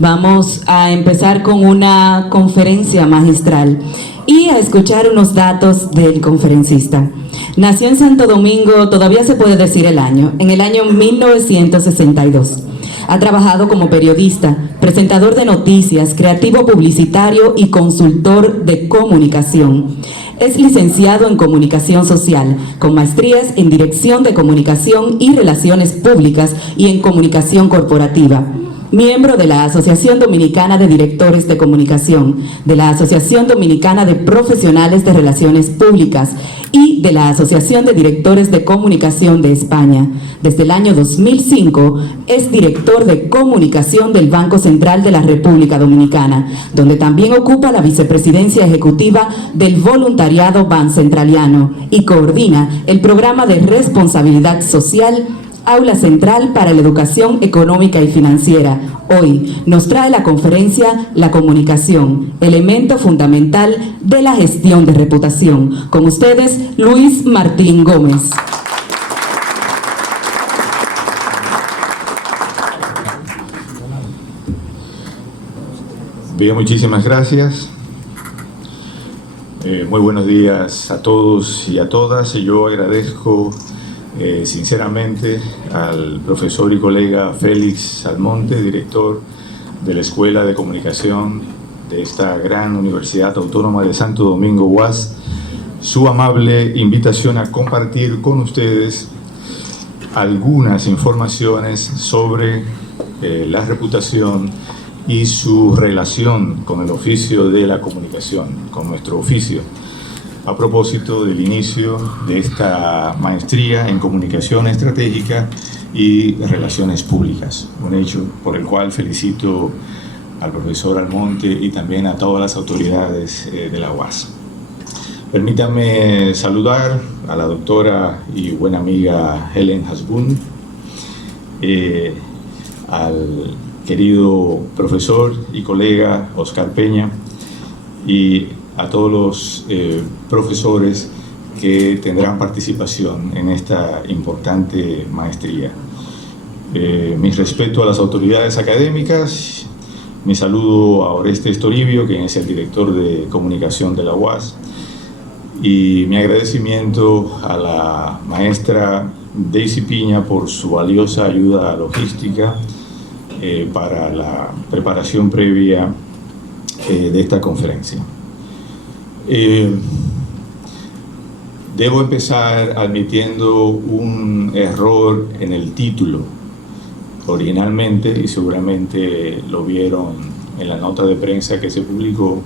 Vamos a empezar con una conferencia magistral y a escuchar unos datos del conferencista. Nació en Santo Domingo, todavía se puede decir el año, en el año 1962. Ha trabajado como periodista, presentador de noticias, creativo publicitario y consultor de comunicación. Es licenciado en Comunicación Social, con maestrías en Dirección de Comunicación y Relaciones Públicas y en Comunicación Corporativa. Miembro de la Asociación Dominicana de Directores de Comunicación, de la Asociación Dominicana de Profesionales de Relaciones Públicas y de la Asociación de Directores de Comunicación de España. Desde el año 2005 es director de comunicación del Banco Central de la República Dominicana, donde también ocupa la vicepresidencia ejecutiva del voluntariado bancentraliano y coordina el programa de responsabilidad social Aula Central para la Educación Económica y Financiera. Hoy nos trae la conferencia La Comunicación, elemento fundamental de la gestión de reputación. Con ustedes, Luis Martín Gómez. Bien, muchísimas gracias. Muy buenos días a todos y a todas. Yo agradezco sinceramente al profesor y colega Félix Almonte, director de la Escuela de Comunicación de esta gran Universidad Autónoma de Santo Domingo, UAS, su amable invitación a compartir con ustedes algunas informaciones sobre la reputación y su relación con el oficio de la comunicación, con nuestro oficio. A propósito del inicio de esta maestría en Comunicación Estratégica y Relaciones Públicas, un hecho por el cual felicito al profesor Almonte y también a todas las autoridades de la UAS. Permítanme saludar a la doctora y buena amiga Helen Hasbun, al querido profesor y colega Oscar Peña y a todos los profesores que tendrán participación en esta importante maestría. Mi respeto a las autoridades académicas, mi saludo a Oreste Estoribio, quien es el director de comunicación de la UAS, y mi agradecimiento a la maestra Daisy Piña por su valiosa ayuda logística para la preparación previa de esta conferencia. Debo empezar admitiendo un error en el título. Originalmente, y seguramente lo vieron en la nota de prensa que se publicó,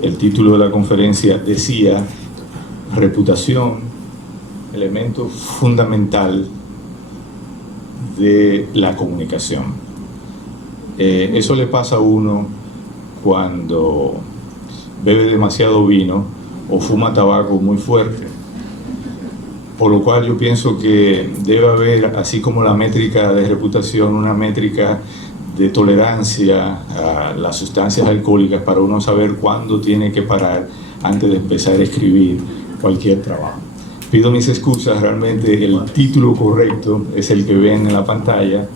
el título de la conferencia decía reputación, elemento fundamental de la comunicación. Eso le pasa a uno cuando bebe demasiado vino o fuma tabaco muy fuerte, por lo cual yo pienso que debe haber, así como la métrica de reputación, una métrica de tolerancia a las sustancias alcohólicas para uno saber cuándo tiene que parar antes de empezar a escribir cualquier trabajo. Pido mis excusas, realmente el título correcto es el que ven en la pantalla,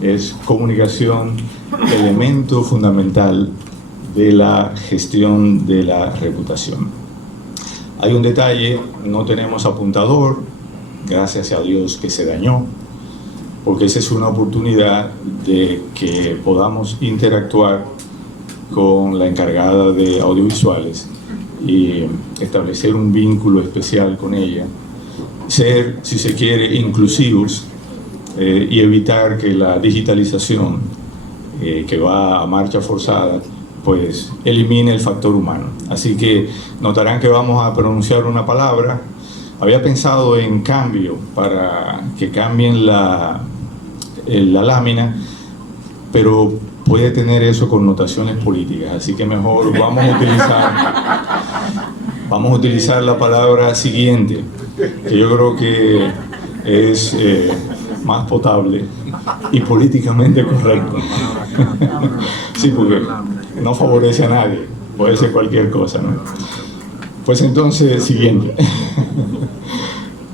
es Comunicación, elemento fundamental de la gestión de la reputación. Hay un detalle, no tenemos apuntador, gracias a Dios que se dañó, porque esa es una oportunidad de que podamos interactuar con la encargada de audiovisuales y establecer un vínculo especial con ella, ser, si se quiere, inclusivos y evitar que la digitalización que va a marcha forzada pues elimine el factor humano. Así que notarán que vamos a pronunciar una palabra. Había pensado en cambio para que cambien la lámina, pero puede tener eso connotaciones políticas, así que mejor vamos a utilizar la palabra siguiente, que yo creo que es más potable y políticamente correcto. Sí, porque no favorece a nadie, puede ser cualquier cosa, ¿no? Pues entonces, siguiente.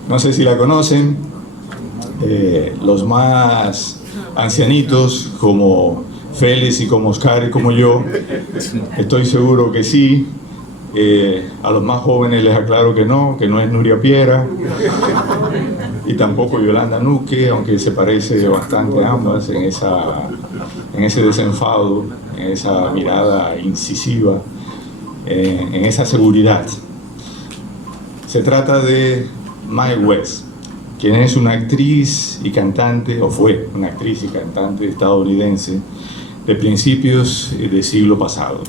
No sé si la conocen, los más ancianitos, como Félix y como Oscar y como yo, estoy seguro que sí. A los más jóvenes les aclaro que no es Nuria Piera y tampoco Yolanda Núquez, aunque se parece bastante a ambas en ese desenfado, en esa mirada incisiva, en esa seguridad. Se trata de Mae West, quien es una actriz y cantante, o fue una actriz y cantante estadounidense de principios del siglo pasado.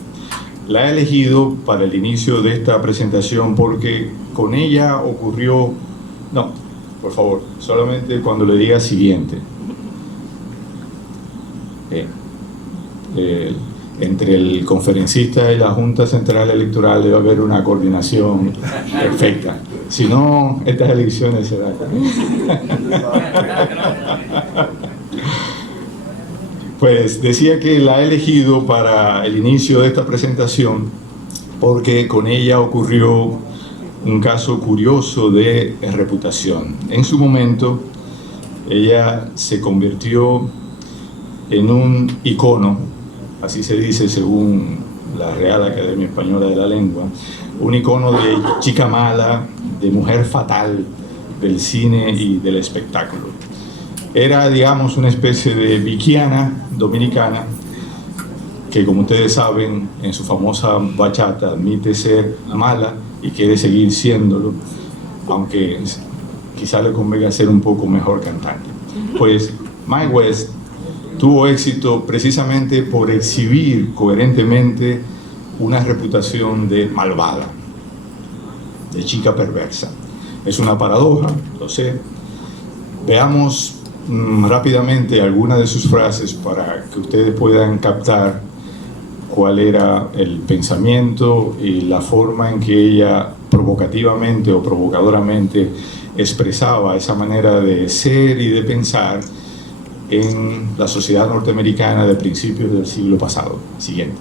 La he elegido para el inicio de esta presentación porque con ella ocurrió... No, por favor, solamente cuando le diga siguiente. Entre el conferencista y la Junta Central Electoral debe haber una coordinación perfecta. Si no, estas elecciones se dan. Pues decía que la he elegido para el inicio de esta presentación porque con ella ocurrió un caso curioso de reputación. En su momento, ella se convirtió en un icono, así se dice según la Real Academia Española de la Lengua, un icono de chica mala, de mujer fatal del cine y del espectáculo. Era, digamos, una especie de Vickiana dominicana que, como ustedes saben, en su famosa bachata admite ser mala y quiere seguir siéndolo, aunque quizá le convenga ser un poco mejor cantante. Pues Mae West tuvo éxito precisamente por exhibir coherentemente una reputación de malvada, de chica perversa. Es una paradoja, lo sé. Veamos rápidamente algunas de sus frases para que ustedes puedan captar cuál era el pensamiento y la forma en que ella provocativamente o provocadoramente expresaba esa manera de ser y de pensar en la sociedad norteamericana de principios del siglo pasado. Siguiente.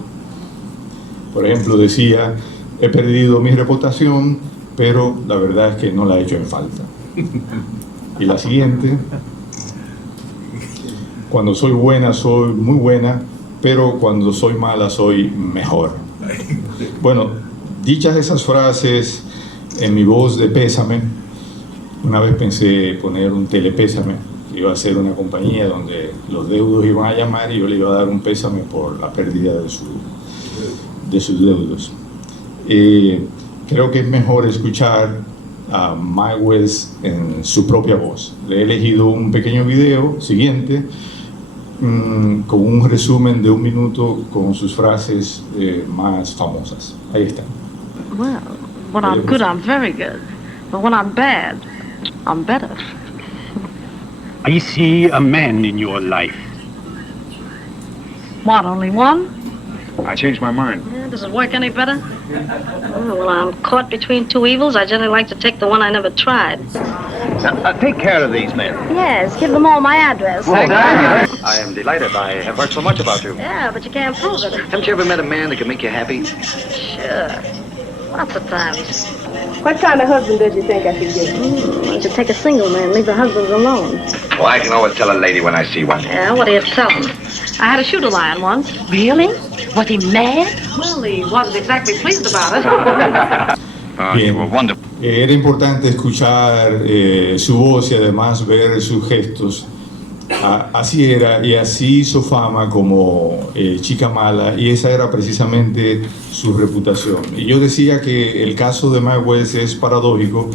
Por ejemplo, decía: he perdido mi reputación, pero la verdad es que no la he hecho en falta. Y la siguiente: cuando soy buena, soy muy buena, pero cuando soy mala, soy mejor. Bueno, dichas esas frases en mi voz de pésame, una vez pensé poner un telepésame, que iba a ser una compañía donde los deudos iban a llamar y yo le iba a dar un pésame por la pérdida de sus deudos. Creo que es mejor escuchar a Mae West en su propia voz. Le he elegido un pequeño video siguiente con un resumen de 1 minuto con sus frases más famosas. Ahí está. Well, when I'm good, I'm very good. But when I'm bad, I'm better. I see a man in your life. What, only one? I changed my mind. Yeah, does it work any better? Oh, well, I'm caught between two evils. I generally like to take the one I never tried. Now, take care of these men. Yes, give them all my address. I am delighted. I have heard so much about you. Yeah, but you can't prove it. Haven't you ever met a man that could make you happy? Sure. Lots of times. What kind of husband did you think I should get? I should take a single man, leave the husbands alone. Well, I can always tell a lady when I see one. Yeah, what do you tell them? I had to shoot a lion once. Really? Was he mad? Well, he wasn't exactly pleased about it. Bien. You were wonderful. Era importante escuchar su voz y además ver sus gestos. Así era, y así hizo fama como chica mala, y esa era precisamente su reputación. Y yo decía que el caso de Mae West es paradójico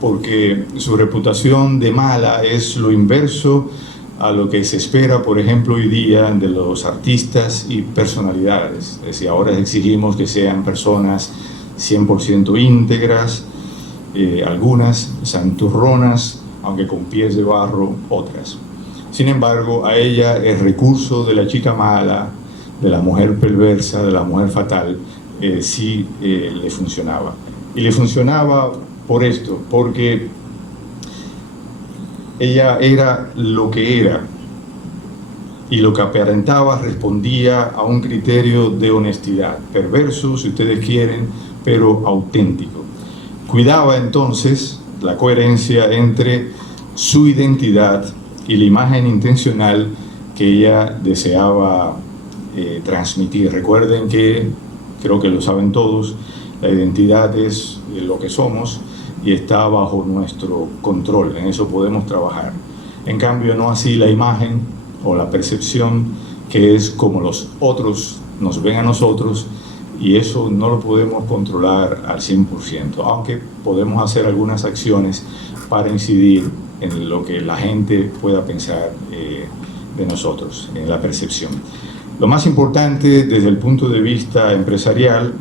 porque su reputación de mala es lo inverso a lo que se espera, por ejemplo, hoy día de los artistas y personalidades. Es decir, ahora exigimos que sean personas 100% íntegras, algunas santurronas, aunque con pies de barro, otras. Sin embargo, a ella el recurso de la chica mala, de la mujer perversa, de la mujer fatal, sí le funcionaba. Y le funcionaba por esto, porque ella era lo que era, y lo que aparentaba respondía a un criterio de honestidad, perverso si ustedes quieren, pero auténtico. Cuidaba entonces la coherencia entre su identidad y la imagen intencional que ella deseaba transmitir. Recuerden que, creo que lo saben todos, la identidad es lo que somos y está bajo nuestro control, en eso podemos trabajar. En cambio, no así la imagen o la percepción, que es como los otros nos ven a nosotros, y eso no lo podemos controlar al 100%, aunque podemos hacer algunas acciones para incidir en lo que la gente pueda pensar de nosotros, en la percepción. Lo más importante desde el punto de vista empresarial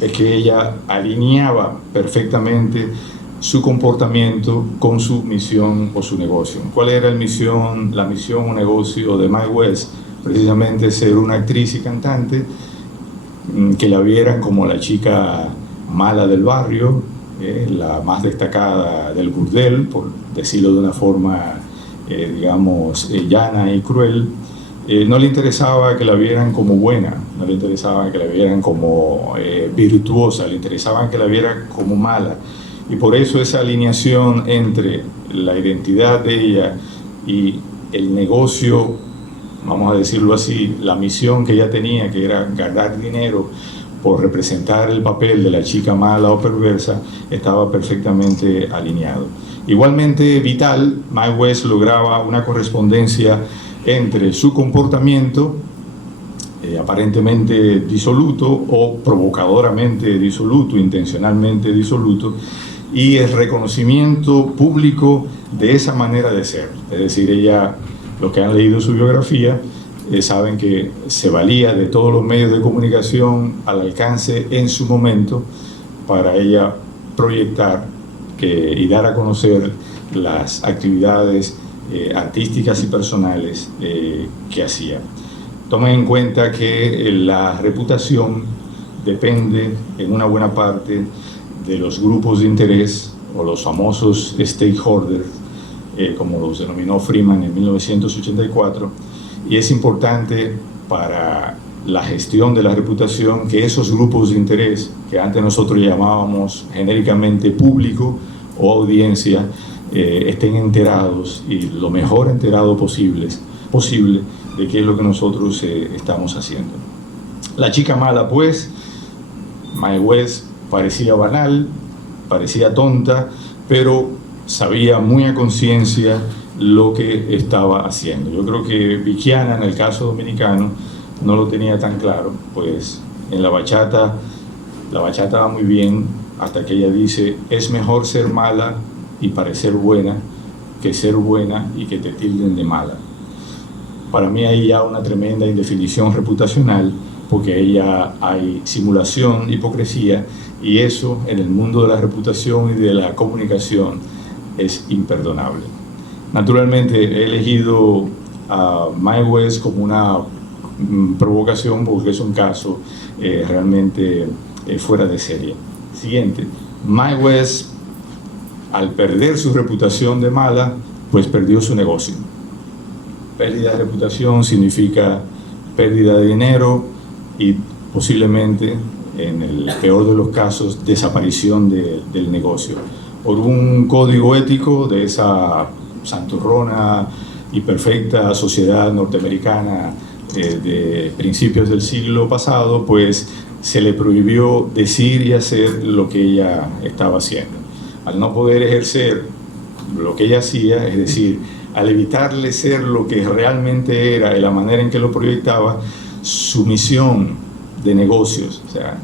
es que ella alineaba perfectamente su comportamiento con su misión o su negocio. ¿Cuál era la misión o negocio de Mae West? Precisamente ser una actriz y cantante, que la vieran como la chica mala del barrio, la más destacada del burdel, por decirlo de una forma, digamos, llana y cruel. No le interesaba que la vieran como buena, no le interesaba que la vieran como virtuosa, le interesaba que la vieran como mala. Y por eso esa alineación entre la identidad de ella y el negocio, vamos a decirlo así, la misión que ella tenía, que era ganar dinero por representar el papel de la chica mala o perversa, estaba perfectamente alineado. Igualmente vital, Mae West lograba una correspondencia entre su comportamiento aparentemente disoluto o provocadoramente disoluto, intencionalmente disoluto, y el reconocimiento público de esa manera de ser. Es decir, ella, los que han leído su biografía, saben que se valía de todos los medios de comunicación al alcance en su momento para ella proyectar y dar a conocer las actividades artísticas y personales que hacía. Tomen en cuenta que la reputación depende en una buena parte de los grupos de interés o los famosos stakeholders, como los denominó Freeman en 1984, y es importante para la gestión de la reputación que esos grupos de interés, que antes nosotros llamábamos genéricamente público o audiencia, estén enterados, y lo mejor enterado posible de qué es lo que nosotros estamos haciendo. La chica mala, pues, Mae West, parecía banal, parecía tonta, pero sabía muy a conciencia lo que estaba haciendo. Yo creo que Vickiana, en el caso dominicano, no lo tenía tan claro, pues en la bachata va muy bien, hasta que ella dice: es mejor ser mala y parecer buena que ser buena y que te tilden de mala. Para mí hay ya una tremenda indefinición reputacional, porque ahí ya hay simulación, hipocresía, y eso en el mundo de la reputación y de la comunicación es imperdonable. Naturalmente he elegido a Mae West como una provocación, porque es un caso realmente fuera de serie. Siguiente. Mae West, al perder su reputación de mala, pues perdió su negocio. Pérdida de reputación significa pérdida de dinero y posiblemente, en el peor de los casos, desaparición del negocio. Por un código ético de esa santurrona y perfecta sociedad norteamericana de principios del siglo pasado, pues se le prohibió decir y hacer lo que ella estaba haciendo. Al no poder ejercer lo que ella hacía, es decir, al evitarle ser lo que realmente era y la manera en que lo proyectaba, su misión de negocios, o sea,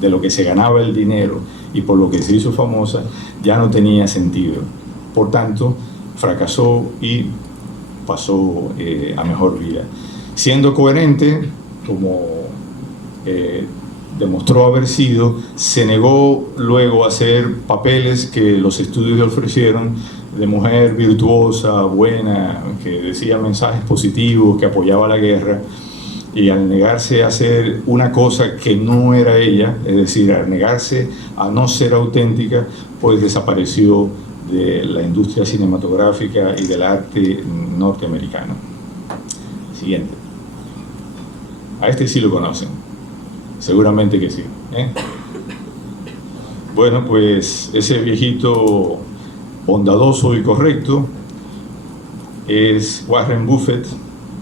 de lo que se ganaba el dinero y por lo que se hizo famosa, ya no tenía sentido. Por tanto, fracasó y pasó a mejor vida. Siendo coherente, como demostró haber sido, se negó luego a hacer papeles que los estudios le ofrecieron de mujer virtuosa, buena, que decía mensajes positivos, que apoyaba la guerra, y al negarse a hacer una cosa que no era ella, es decir, al negarse a no ser auténtica, pues desapareció de la industria cinematográfica y del arte norteamericano. Siguiente. A este sí lo conocen, seguramente que sí, ¿eh? Bueno, pues ese viejito bondadoso y correcto es Warren Buffett,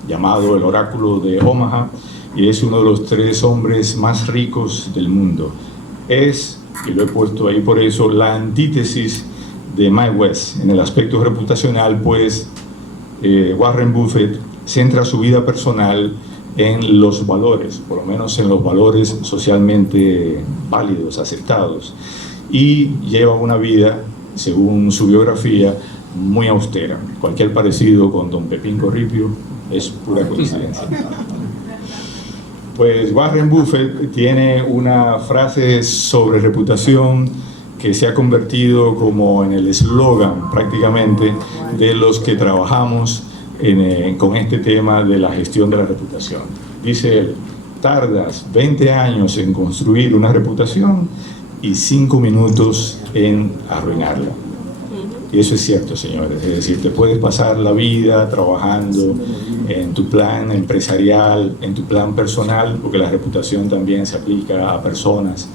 llamado el Oráculo de Omaha, y es uno de los 3 hombres más ricos del mundo. Es, y lo he puesto ahí por eso, la antítesis de Mike West. En el aspecto reputacional, pues, Warren Buffett centra su vida personal en los valores, por lo menos en los valores socialmente válidos, aceptados, y lleva una vida, según su biografía, muy austera. Cualquier parecido con don Pepín Corripio es pura coincidencia. Pues Warren Buffett tiene una frase sobre reputación que se ha convertido como en el eslogan prácticamente de los que trabajamos con este tema de la gestión de la reputación. Dice él: tardas 20 años en construir una reputación y 5 minutos en arruinarla. Y eso es cierto, señores. Es decir, te puedes pasar la vida trabajando en tu plan empresarial, en tu plan personal, porque la reputación también se aplica a personas,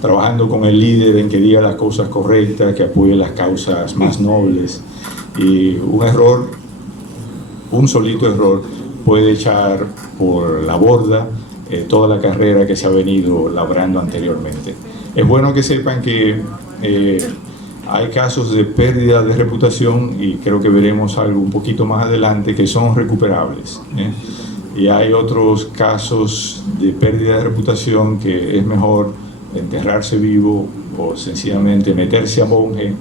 trabajando con el líder en que diga las cosas correctas, que apoye las causas más nobles. Y un error, un solito error, puede echar por la borda toda la carrera que se ha venido labrando anteriormente. Es bueno que sepan que hay casos de pérdida de reputación, y creo que veremos algo un poquito más adelante, que son recuperables, y hay otros casos de pérdida de reputación que es mejor enterrarse vivo o sencillamente meterse a monje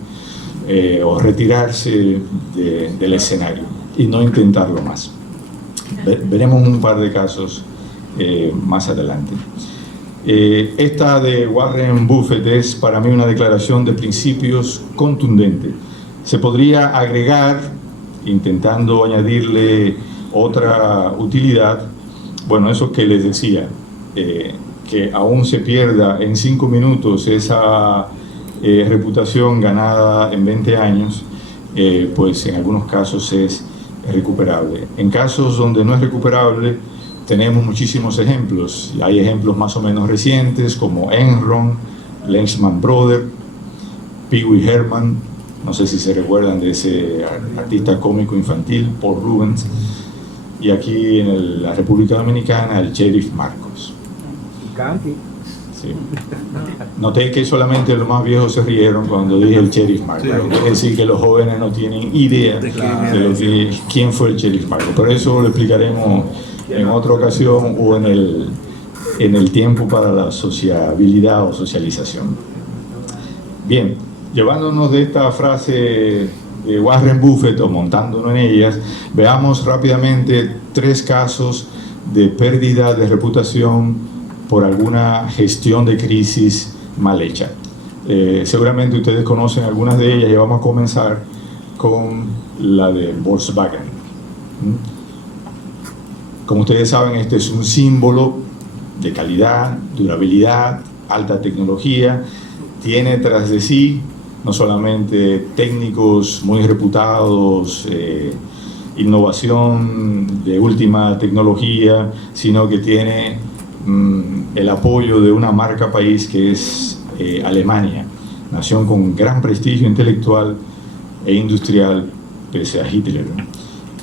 o retirarse del escenario y no intentarlo más. Veremos un par de casos más adelante. Esta de Warren Buffett es para mí una declaración de principios contundente. Se podría agregar, intentando añadirle otra utilidad, bueno, eso que les decía, que aún se pierda en 5 minutos esa reputación ganada en 20 años, pues en algunos casos es recuperable. En casos donde no es recuperable, tenemos muchísimos ejemplos. Hay ejemplos más o menos recientes como Enron, Lehman Brothers, Pee Wee Herman, no sé si se recuerdan de ese artista cómico infantil, Paul Rubens, y aquí en la República Dominicana el Sheriff Marcos. Sí. Noté que solamente los más viejos se rieron cuando dije el Sheriff Marcos. Es decir, que los jóvenes no tienen idea de quién fue el Sheriff Marcos. Pero eso lo explicaremos en otra ocasión o en el tiempo para la sociabilidad o socialización. Bien, llevándonos de esta frase de Warren Buffett o montándonos en ellas, veamos rápidamente 3 casos de pérdida de reputación por alguna gestión de crisis mal hecha. Seguramente ustedes conocen algunas de ellas y vamos a comenzar con la de Volkswagen. Como ustedes saben, este es un símbolo de calidad, durabilidad, alta tecnología. Tiene tras de sí no solamente técnicos muy reputados, innovación de última tecnología, sino que tiene el apoyo de una marca país que es Alemania, nación con gran prestigio intelectual e industrial pese a Hitler.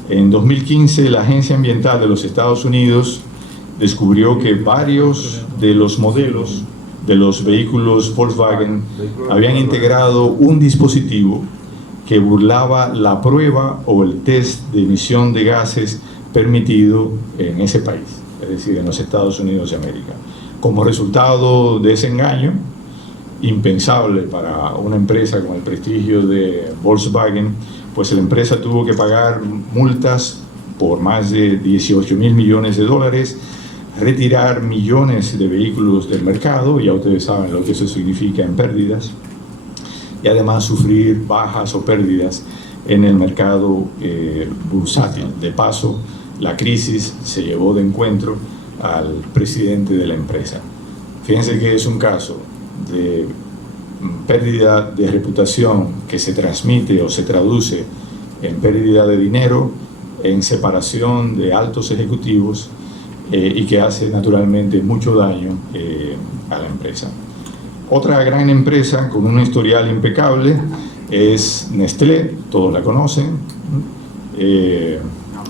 En 2015, la Agencia Ambiental de los Estados Unidos descubrió que varios de los modelos de los vehículos Volkswagen habían integrado un dispositivo que burlaba la prueba o el test de emisión de gases permitido en ese país, es decir, en los Estados Unidos de América. Como resultado de ese engaño, impensable para una empresa con el prestigio de Volkswagen, pues la empresa tuvo que pagar multas por más de 18.000 millones de dólares, retirar millones de vehículos del mercado, ya ustedes saben lo que eso significa en pérdidas, y además sufrir bajas o pérdidas en el mercado bursátil. De paso, la crisis se llevó de encuentro al presidente de la empresa. Fíjense que es un caso de pérdida de reputación que se transmite o se traduce en pérdida de dinero, en separación de altos ejecutivos y que hace naturalmente mucho daño a la empresa. Otra gran empresa con un historial impecable es Nestlé, todos la conocen.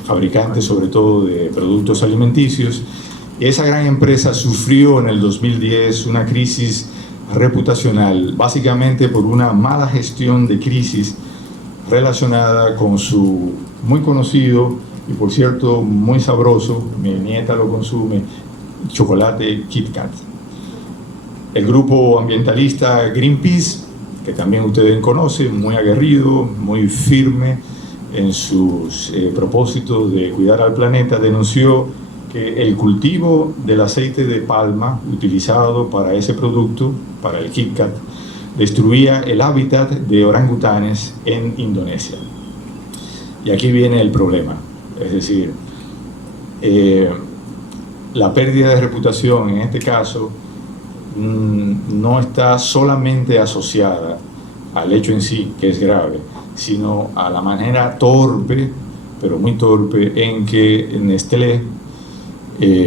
fabricante sobre todo de productos alimenticios. Esa gran empresa sufrió en el 2010 una crisis reputacional, básicamente por una mala gestión de crisis relacionada con su muy conocido y por cierto muy sabroso, mi nieta lo consume, chocolate Kit Kat. El grupo ambientalista Greenpeace, que también ustedes conocen, muy aguerrido, muy firme en sus propósitos de cuidar al planeta, denunció que el cultivo del aceite de palma utilizado para ese producto, para el Kit Kat, destruía el hábitat de orangutanes en Indonesia. Y aquí viene el problema, es decir, la pérdida de reputación en este caso no está solamente asociada al hecho en sí, que es grave, sino a la manera torpe, pero muy torpe, en que Nestlé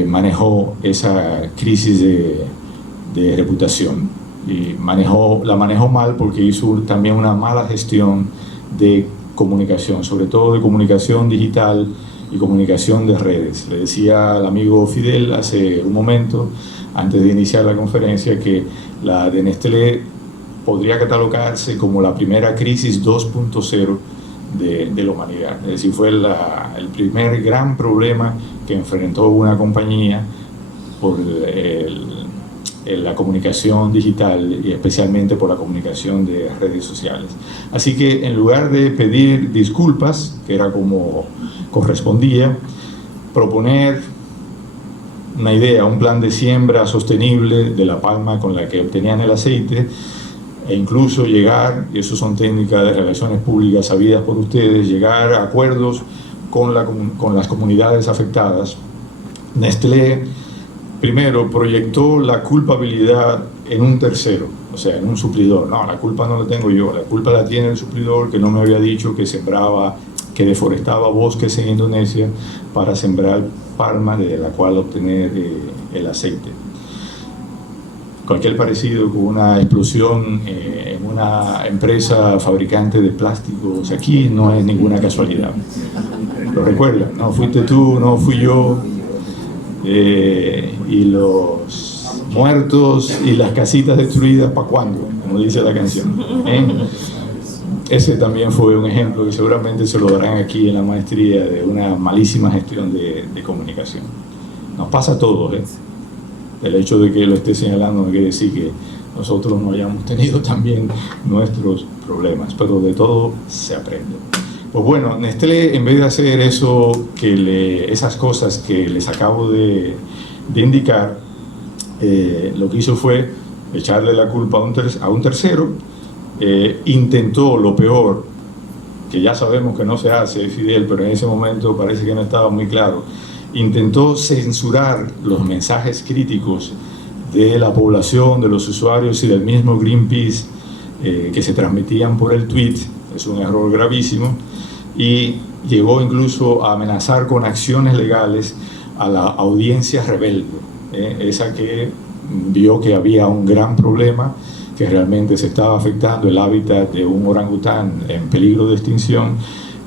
manejó esa crisis de reputación. Y la manejó mal porque hizo también una mala gestión de comunicación, sobre todo de comunicación digital y comunicación de redes. Le decía al amigo Fidel hace un momento, antes de iniciar la conferencia, que la de Nestlé podría catalogarse como la primera crisis 2.0 de la humanidad. Es decir, fue el primer gran problema que enfrentó una compañía por la comunicación digital y especialmente por la comunicación de redes sociales. Así que en lugar de pedir disculpas, que era como correspondía, proponer una idea, un plan de siembra sostenible de la palma con la que obtenían el aceite, e incluso llegar, y eso son técnicas de relaciones públicas sabidas por ustedes, llegar a acuerdos con las comunidades afectadas. Nestlé primero proyectó la culpabilidad en un tercero, o sea, en un suplidor. No, la culpa no la tengo yo, la culpa la tiene el suplidor que no me había dicho que que deforestaba bosques en Indonesia para sembrar palma de la cual obtener el aceite. Cualquier parecido con una explosión en una empresa fabricante de plásticos aquí no es ninguna casualidad. Lo recuerdan, no fuiste tú, no fui yo, y los muertos y las casitas destruidas, ¿para cuándo? Como dice la canción. Ese también fue un ejemplo que seguramente se lo darán aquí en la maestría de una malísima gestión de comunicación. Nos pasa a todos, El hecho de que lo esté señalando no quiere decir que nosotros no hayamos tenido también nuestros problemas, pero de todo se aprende. Pues bueno, Nestlé, en vez de hacer esas cosas que les acabo de indicar, lo que hizo fue echarle la culpa a un tercero. Intentó lo peor, que ya sabemos que no se hace, Fidel, pero en ese momento parece que no estaba muy claro. Intentó censurar los mensajes críticos de la población, de los usuarios y del mismo Greenpeace que se transmitían por el tweet. Es un error gravísimo, y llegó incluso a amenazar con acciones legales a la audiencia rebelde, esa que vio que había un gran problema, que realmente se estaba afectando el hábitat de un orangután en peligro de extinción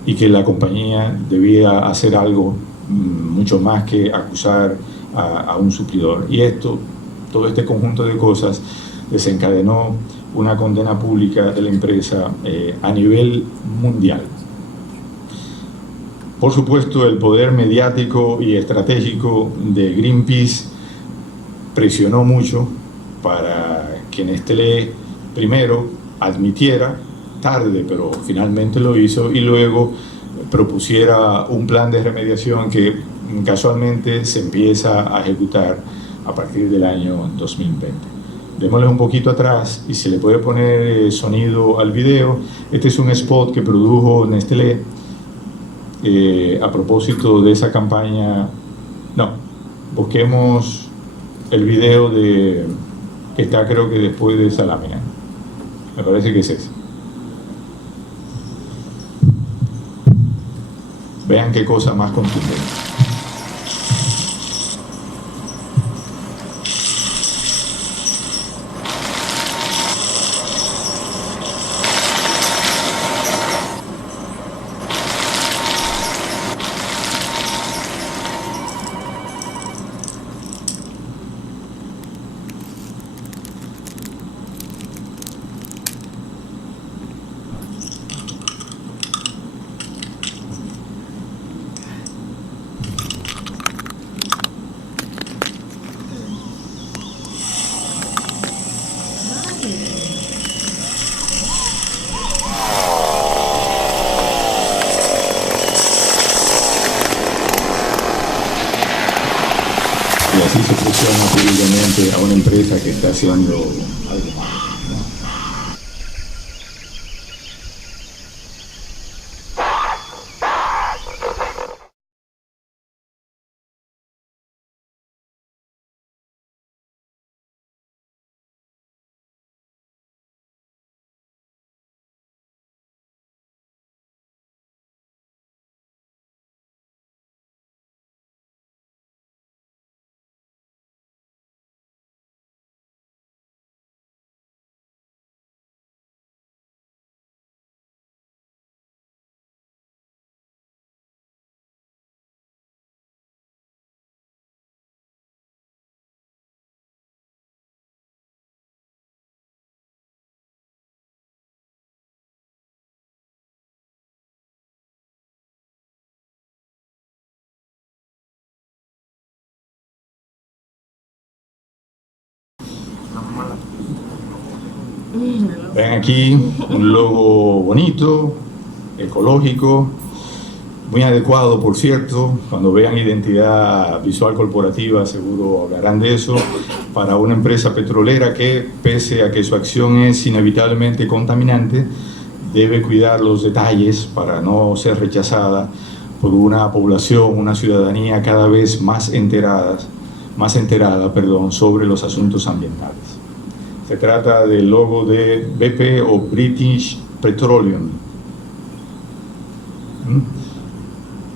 y que la compañía debía hacer algo mucho más que acusar a un suplidor. Y todo este conjunto de cosas desencadenó una condena pública de la empresa a nivel mundial. Por supuesto, el poder mediático y estratégico de Greenpeace presionó mucho para que Nestlé primero admitiera, tarde pero finalmente lo hizo, y luego propusiera un plan de remediación que casualmente se empieza a ejecutar a partir del año 2020. Démosle un poquito atrás y se le puede poner sonido al video. Este es un spot que produjo Nestlé a propósito de esa campaña. No, busquemos el video que está, creo que después de esa lámina. Me parece que es ese. Vean qué cosa más contundente. y así se presiona públicamente a una empresa que está haciendo algo mal. Ven aquí un logo bonito, ecológico, muy adecuado, por cierto. Cuando vean identidad visual corporativa seguro hablarán de eso, para una empresa petrolera que, pese a que su acción es inevitablemente contaminante, debe cuidar los detalles para no ser rechazada por una población, una ciudadanía cada vez más enterada, sobre los asuntos ambientales. Se trata del logo de BP o British Petroleum,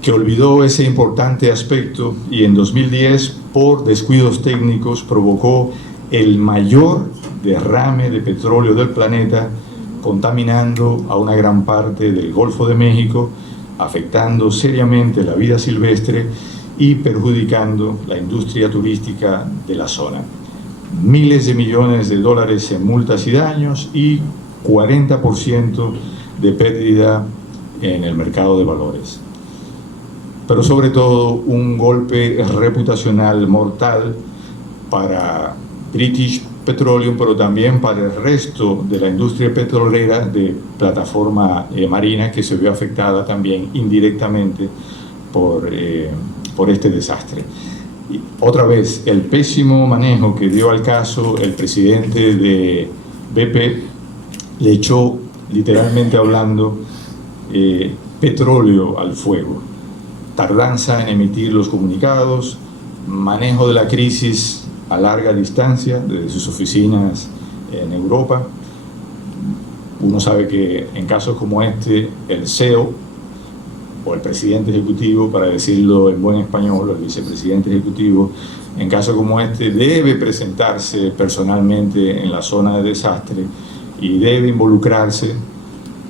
que olvidó ese importante aspecto y en 2010, por descuidos técnicos, provocó el mayor derrame de petróleo del planeta, contaminando a una gran parte del Golfo de México, afectando seriamente la vida silvestre y perjudicando la industria turística de la zona. Miles de millones de dólares en multas y daños y 40% de pérdida en el mercado de valores. Pero sobre todo un golpe reputacional mortal para British Petroleum, pero también para el resto de la industria petrolera de plataforma marina, que se vio afectada también indirectamente por este desastre. Y otra vez, el pésimo manejo que dio al caso el presidente de BP le echó, literalmente hablando, petróleo al fuego. Tardanza en emitir los comunicados, manejo de la crisis a larga distancia desde sus oficinas en Europa. Uno sabe que en casos como este, el CEO o el presidente ejecutivo, para decirlo en buen español, el vicepresidente ejecutivo, en casos como este debe presentarse personalmente en la zona de desastre y debe involucrarse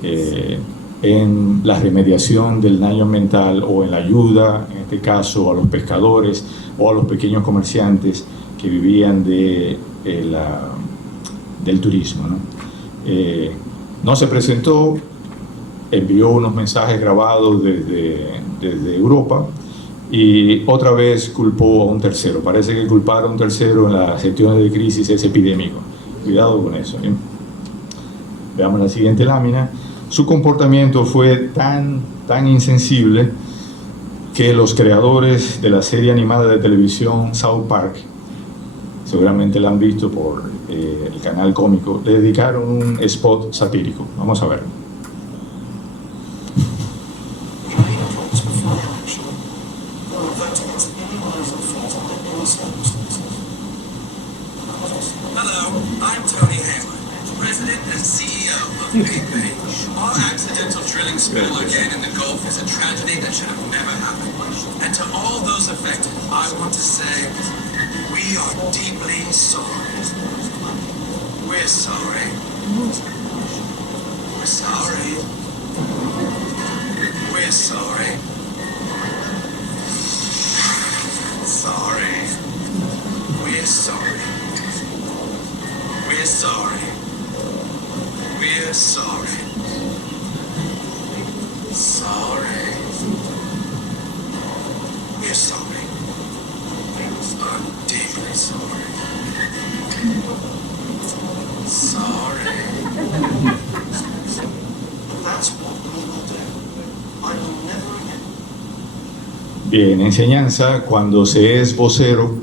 en la remediación del daño ambiental o en la ayuda, en este caso, a los pescadores o a los pequeños comerciantes que vivían del turismo, ¿no? No se presentó, envió unos mensajes grabados desde Europa y otra vez culpó a un tercero. Parece que culpar a un tercero en las gestiones de crisis es epidémico. Cuidado con eso, ¿eh? Veamos la siguiente lámina. Su comportamiento fue tan insensible que los creadores de la serie animada de televisión South Park, seguramente la han visto por el canal cómico, le dedicaron un spot satírico. Vamos a verlo. Hello, I'm Tony Hayward, President and CEO of BP. Our accidental drilling spill again in the Gulf is a tragedy that should have never happened. And to all those affected, I want to say, we are deeply sorry. We're sorry. We're sorry. We're sorry. Sorry. We're sorry. We're sorry. We're sorry. Sorry. We're sorry. I'm deeply sorry. Sorry. That's what we will do. I will never again. Bien, enseñanza: cuando se es vocero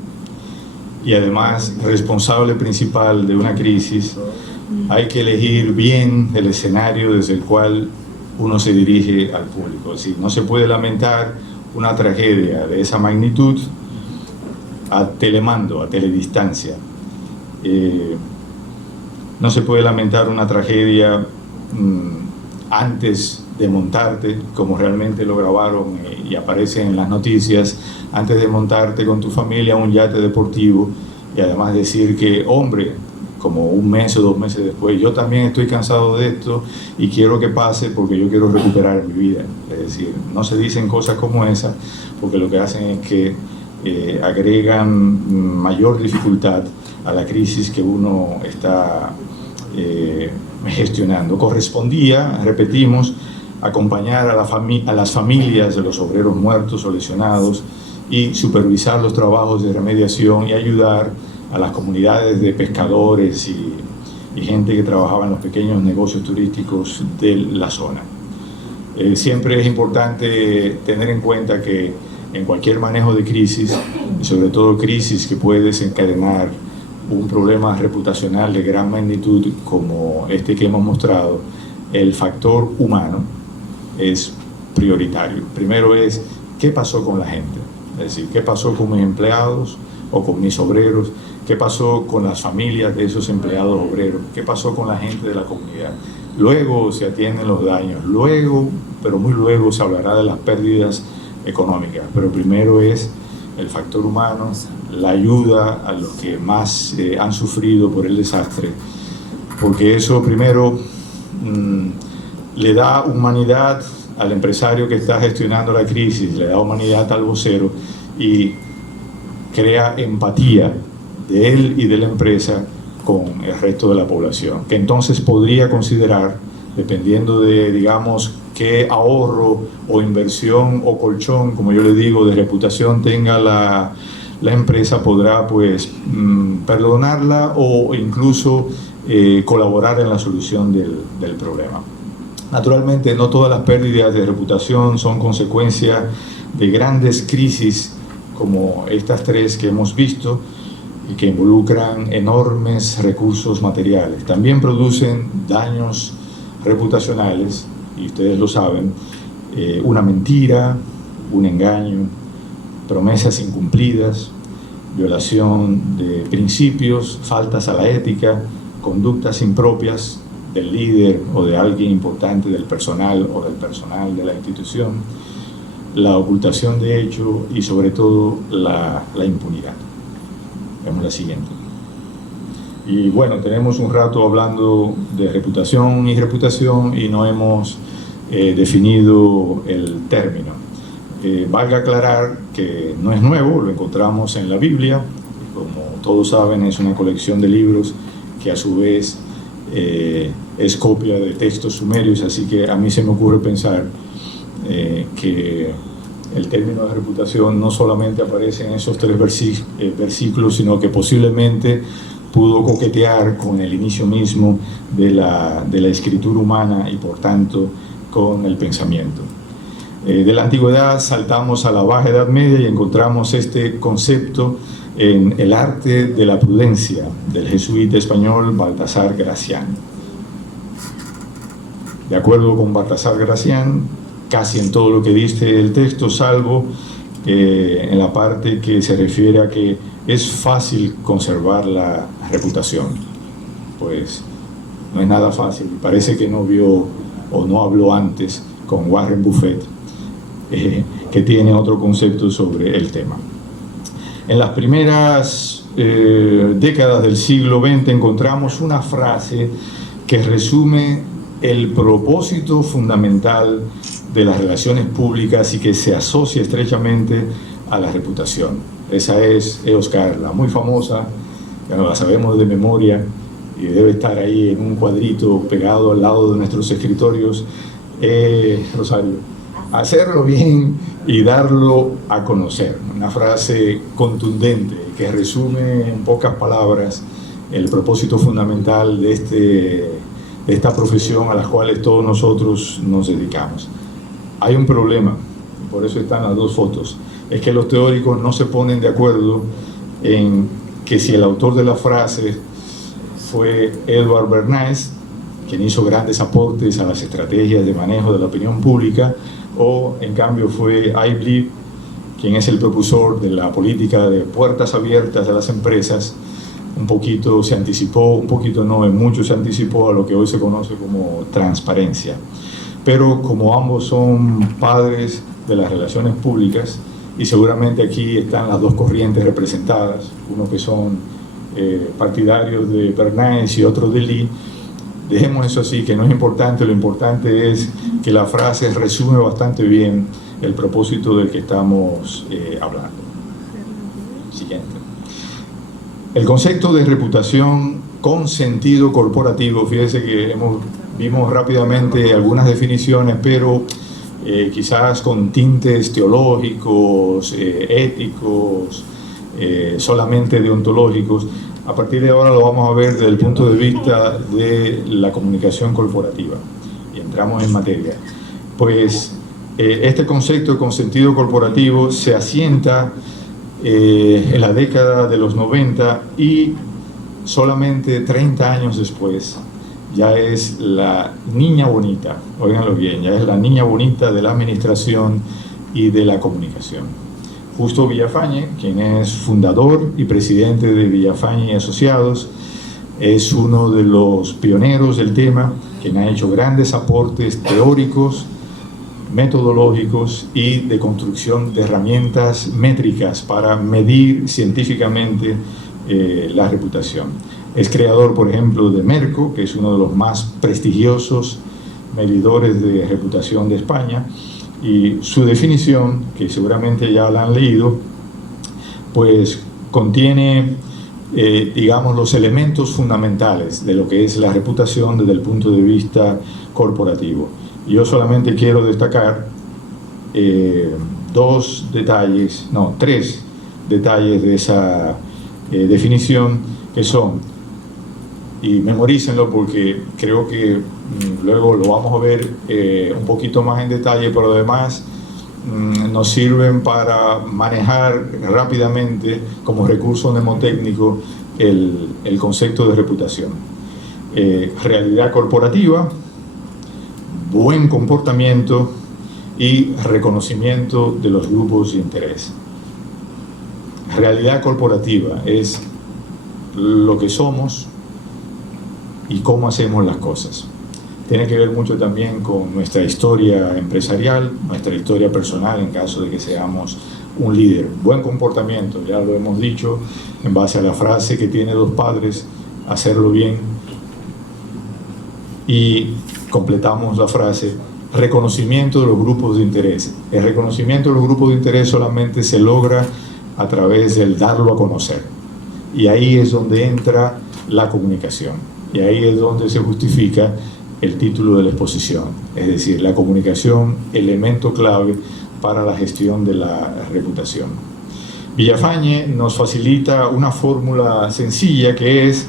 y además responsable principal de una crisis, hay que elegir bien el escenario desde el cual uno se dirige al público. Es decir, no se puede lamentar una tragedia de esa magnitud a telemando, a teledistancia. No se puede lamentar una tragedia antes de montarte, como realmente lo grabaron y aparece en las noticias, antes de montarte con tu familia a un yate deportivo y además decir que, hombre, como un mes o 2 meses después, yo también estoy cansado de esto y quiero que pase porque yo quiero recuperar mi vida. Es decir, no se dicen cosas como esas porque lo que hacen es que agregan mayor dificultad a la crisis que uno está gestionando. Correspondía, repetimos, acompañar a las familias de los obreros muertos o lesionados y supervisar los trabajos de remediación y ayudar a las comunidades de pescadores y gente que trabajaba en los pequeños negocios turísticos de la zona. Siempre es importante tener en cuenta que en cualquier manejo de crisis, y sobre todo crisis que puede desencadenar un problema reputacional de gran magnitud como este que hemos mostrado, el factor humano es prioritario. Primero es, ¿qué pasó con la gente? Es decir, ¿qué pasó con mis empleados o con mis obreros? ¿Qué pasó con las familias de esos empleados obreros? ¿Qué pasó con la gente de la comunidad? Luego se atienden los daños, luego, pero muy luego se hablará de las pérdidas económicas, pero primero es el factor humano, la ayuda a los que más han sufrido por el desastre, porque eso primero le da humanidad al empresario que está gestionando la crisis, le da humanidad al vocero y crea empatía de él y de la empresa con el resto de la población, que entonces podría considerar, dependiendo de, digamos, qué ahorro o inversión o colchón, como yo le digo, de reputación tenga la empresa, podrá pues perdonarla o incluso colaborar en la solución del problema. Naturalmente, no todas las pérdidas de reputación son consecuencia de grandes crisis como estas 3 que hemos visto y que involucran enormes recursos materiales. También producen daños reputacionales, y ustedes lo saben, una mentira, un engaño, promesas incumplidas, violación de principios, faltas a la ética, conductas impropias del líder o de alguien importante del personal o del personal de la institución, la ocultación de hecho y sobre todo la impunidad. Vemos la siguiente. Y bueno, tenemos un rato hablando de reputación y no hemos definido el término. Valga aclarar que no es nuevo, lo encontramos en la Biblia, como todos saben es una colección de libros que a su vez es copia de textos sumerios, así que a mí se me ocurre pensar que el término de reputación no solamente aparece en esos 3 versículos, sino que posiblemente pudo coquetear con el inicio mismo de la escritura humana y por tanto con el pensamiento. De la antigüedad saltamos a la Baja Edad Media y encontramos este concepto en El arte de la prudencia del jesuita español Baltasar Gracián. De acuerdo con Baltasar Gracián, casi en todo lo que dice el texto, salvo en la parte que se refiere a que es fácil conservar la reputación. Pues no es nada fácil. Parece que no vio o no habló antes con Warren Buffett, que tiene otro concepto sobre el tema. En las primeras décadas del siglo XX encontramos una frase que resume el propósito fundamental de las relaciones públicas y que se asocia estrechamente a la reputación. Esa es Eos Carla, muy famosa, ya la sabemos de memoria y debe estar ahí en un cuadrito pegado al lado de nuestros escritorios. Rosario, hacerlo bien y darlo a conocer. Una frase contundente que resume en pocas palabras el propósito fundamental de esta profesión a la cual todos nosotros nos dedicamos. Hay un problema, por eso están las 2 fotos, es que los teóricos no se ponen de acuerdo en que si el autor de la frase fue Edward Bernays, quien hizo grandes aportes a las estrategias de manejo de la opinión pública, o en cambio fue Abe Lee, quien es el propulsor de la política de puertas abiertas de las empresas. Un poquito se anticipó, un poquito no, en mucho se anticipó a lo que hoy se conoce como transparencia. Pero como ambos son padres de las relaciones públicas, y seguramente aquí están las dos corrientes representadas, uno que son partidarios de Bernays y otros de Lee, dejemos eso así, que no es importante, lo importante es que la frase resume bastante bien el propósito del que estamos hablando. Siguiente. El concepto de reputación con sentido corporativo, fíjese que vimos rápidamente algunas definiciones, pero quizás con tintes teológicos, éticos, solamente deontológicos. A partir de ahora lo vamos a ver desde el punto de vista de la comunicación corporativa. Y entramos en materia. Pues este concepto con sentido corporativo se asienta en la década de los 90 y solamente 30 años después ya es la niña bonita, óiganlo bien, ya es la niña bonita de la administración y de la comunicación. Justo Villafañe, quien es fundador y presidente de Villafañe y Asociados, es uno de los pioneros del tema, quien ha hecho grandes aportes teóricos, metodológicos y de construcción de herramientas métricas para medir científicamente la reputación. Es creador, por ejemplo, de Merco, que es uno de los más prestigiosos medidores de reputación de España, y su definición, que seguramente ya la han leído, pues contiene, digamos, los elementos fundamentales de lo que es la reputación desde el punto de vista corporativo. Yo solamente quiero destacar tres detalles de esa definición, que son, y memorícenlo porque creo que luego lo vamos a ver un poquito más en detalle, pero además nos sirven para manejar rápidamente como recurso mnemotécnico el concepto de reputación. Realidad corporativa, buen comportamiento y reconocimiento de los grupos de interés. Realidad corporativa es lo que somos y cómo hacemos las cosas. Tiene que ver mucho también con nuestra historia empresarial, nuestra historia personal en caso de que seamos un líder. Buen comportamiento, ya lo hemos dicho, en base a la frase que tiene dos padres, hacerlo bien. Y completamos la frase, reconocimiento de los grupos de interés. El reconocimiento de los grupos de interés solamente se logra a través del darlo a conocer. Y ahí es donde entra la comunicación. Y ahí es donde se justifica el título de la exposición. Es decir, la comunicación, elemento clave para la gestión de la reputación. Villafañe nos facilita una fórmula sencilla que es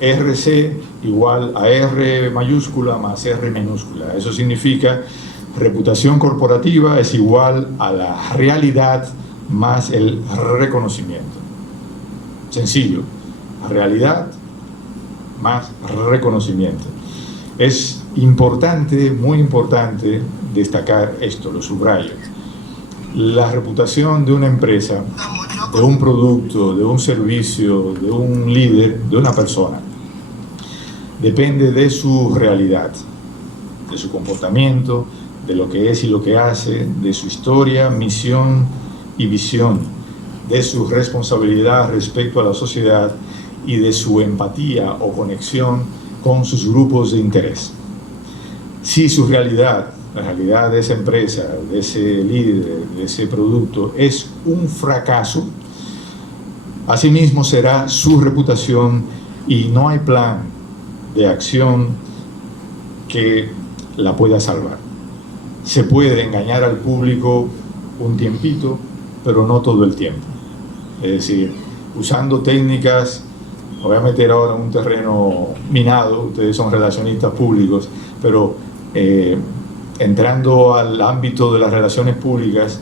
RC igual a R mayúscula más R minúscula. Eso significa reputación corporativa es igual a la realidad más el reconocimiento. Sencillo, realidad más reconocimiento. Es importante, muy importante destacar esto, lo subrayo. La reputación de una empresa, de un producto, de un servicio, de un líder, de una persona, depende de su realidad, de su comportamiento, de lo que es y lo que hace, de su historia, misión y visión, de su responsabilidad respecto a la sociedad y de su empatía o conexión con sus grupos de interés. Si su realidad, la realidad de esa empresa, de ese líder, de ese producto, es un fracaso, asimismo será su reputación y no hay plan de acción que la pueda salvar. Se puede engañar al público un tiempito, pero no todo el tiempo. Es decir, usando técnicas, me voy a meter ahora en un terreno minado, ustedes son relacionistas públicos, pero entrando al ámbito de las relaciones públicas,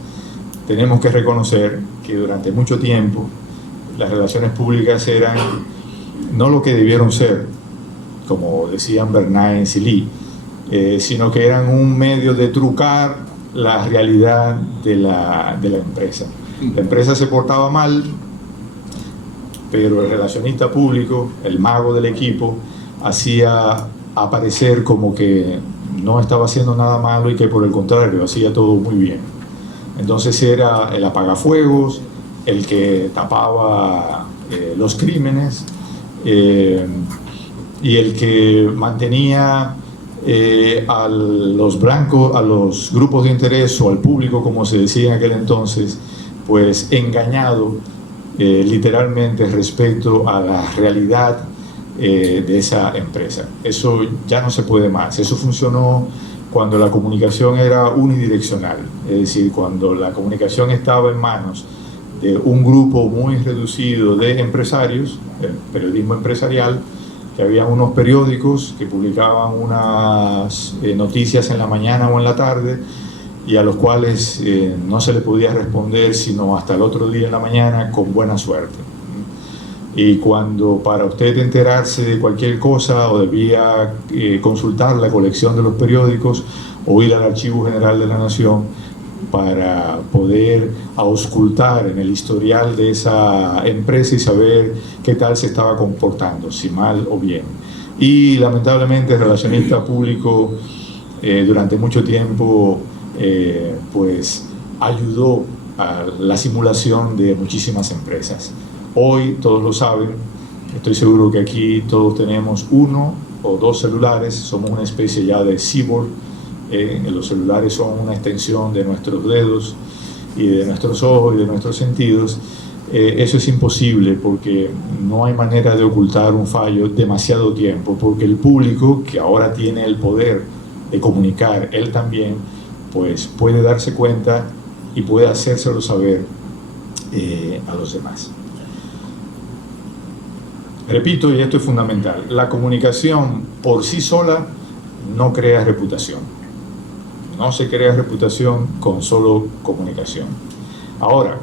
tenemos que reconocer que durante mucho tiempo las relaciones públicas eran no lo que debieron ser, como decían Bernays y Lee, sino que eran un medio de trucar la realidad de la empresa. La empresa se portaba mal, pero el relacionista público, el mago del equipo, hacía aparecer como que no estaba haciendo nada malo y que por el contrario hacía todo muy bien. Entonces era el apagafuegos, el que tapaba los crímenes y el que mantenía a los blancos, a los grupos de interés o al público, como se decía en aquel entonces, pues engañado literalmente respecto a la realidad de esa empresa. Eso ya no se puede más. Eso funcionó cuando la comunicación era unidireccional, es decir, cuando la comunicación estaba en manos de un grupo muy reducido de empresarios, el periodismo empresarial, que había unos periódicos que publicaban unas noticias en la mañana o en la tarde y a los cuales no se le podía responder sino hasta el otro día en la mañana con buena suerte. Y cuando para usted enterarse de cualquier cosa o debía consultar la colección de los periódicos o ir al Archivo General de la Nación para poder auscultar en el historial de esa empresa y saber qué tal se estaba comportando, si mal o bien. Y lamentablemente el relacionista público durante mucho tiempo pues ayudó a la simulación de muchísimas empresas. Hoy todos lo saben, estoy seguro que aquí todos tenemos 1 o 2 celulares, somos una especie ya de cyborg. Los celulares son una extensión de nuestros dedos y de nuestros ojos y de nuestros sentidos. Eso es imposible porque no hay manera de ocultar un fallo demasiado tiempo, porque el público, que ahora tiene el poder de comunicar, él también, pues puede darse cuenta y puede hacérselo saber a los demás. Repito, y esto es fundamental, la comunicación por sí sola no crea reputación. No se crea reputación con solo comunicación. Ahora,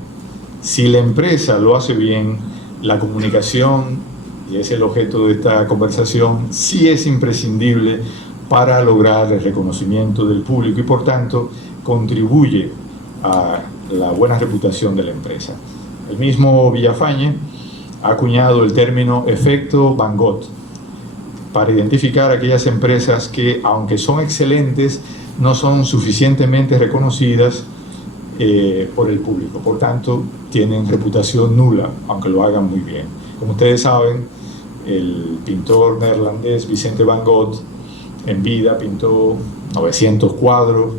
si la empresa lo hace bien, la comunicación, y es el objeto de esta conversación, sí es imprescindible para lograr el reconocimiento del público y por tanto contribuye a la buena reputación de la empresa. El mismo Villafañe ha acuñado el término efecto Van Gogh para identificar aquellas empresas que, aunque son excelentes, no son suficientemente reconocidas por el público. Por tanto, tienen reputación nula, aunque lo hagan muy bien. Como ustedes saben, el pintor neerlandés Vicente Van Gogh, en vida, pintó 900 cuadros,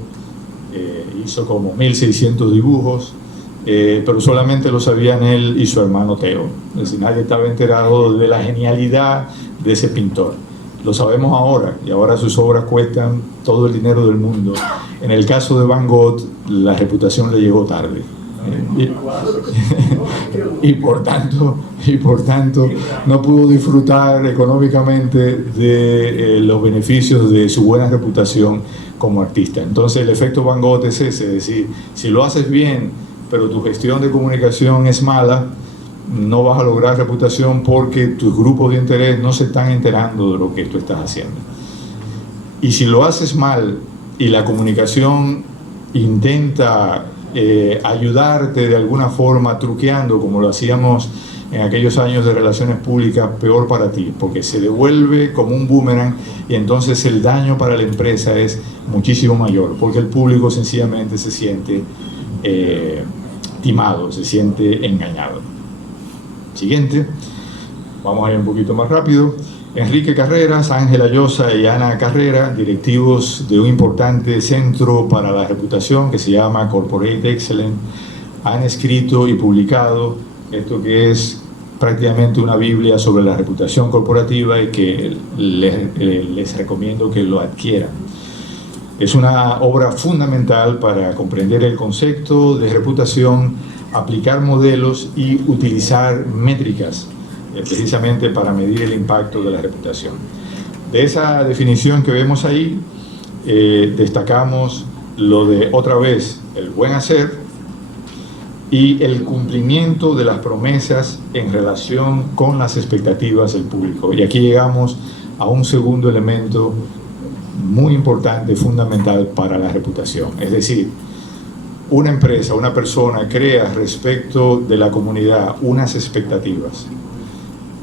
hizo como 1600 dibujos, pero solamente lo sabían él y su hermano Theo. Es decir, nadie estaba enterado de la genialidad de ese pintor. Lo sabemos ahora, y ahora sus obras cuestan todo el dinero del mundo. En el caso de Van Gogh, la reputación le llegó tarde. Y por tanto no pudo disfrutar económicamente de los beneficios de su buena reputación como artista. Entonces el efecto Van Gogh es ese, es decir, si lo haces bien, pero tu gestión de comunicación es mala, no vas a lograr reputación porque tus grupos de interés no se están enterando de lo que tú estás haciendo. Y si lo haces mal y la comunicación intenta ayudarte de alguna forma truqueando, como lo hacíamos en aquellos años de relaciones públicas, peor para ti, porque se devuelve como un boomerang y entonces el daño para la empresa es muchísimo mayor, porque el público sencillamente se siente timado, se siente engañado. Siguiente, vamos a ir un poquito más rápido. Enrique Carreras, Ángela Llosa y Ana Carrera, directivos de un importante centro para la reputación que se llama Corporate Excellence, han escrito y publicado esto que es prácticamente una Biblia sobre la reputación corporativa y que les recomiendo que lo adquieran. Es una obra fundamental para comprender el concepto de reputación, aplicar modelos y utilizar métricas precisamente para medir el impacto de la reputación. De esa definición que vemos ahí, destacamos lo de, otra vez, el buen hacer, y el cumplimiento de las promesas en relación con las expectativas del público. Y aquí llegamos a un segundo elemento muy importante, fundamental para la reputación. Es decir, una empresa, una persona crea respecto de la comunidad unas expectativas.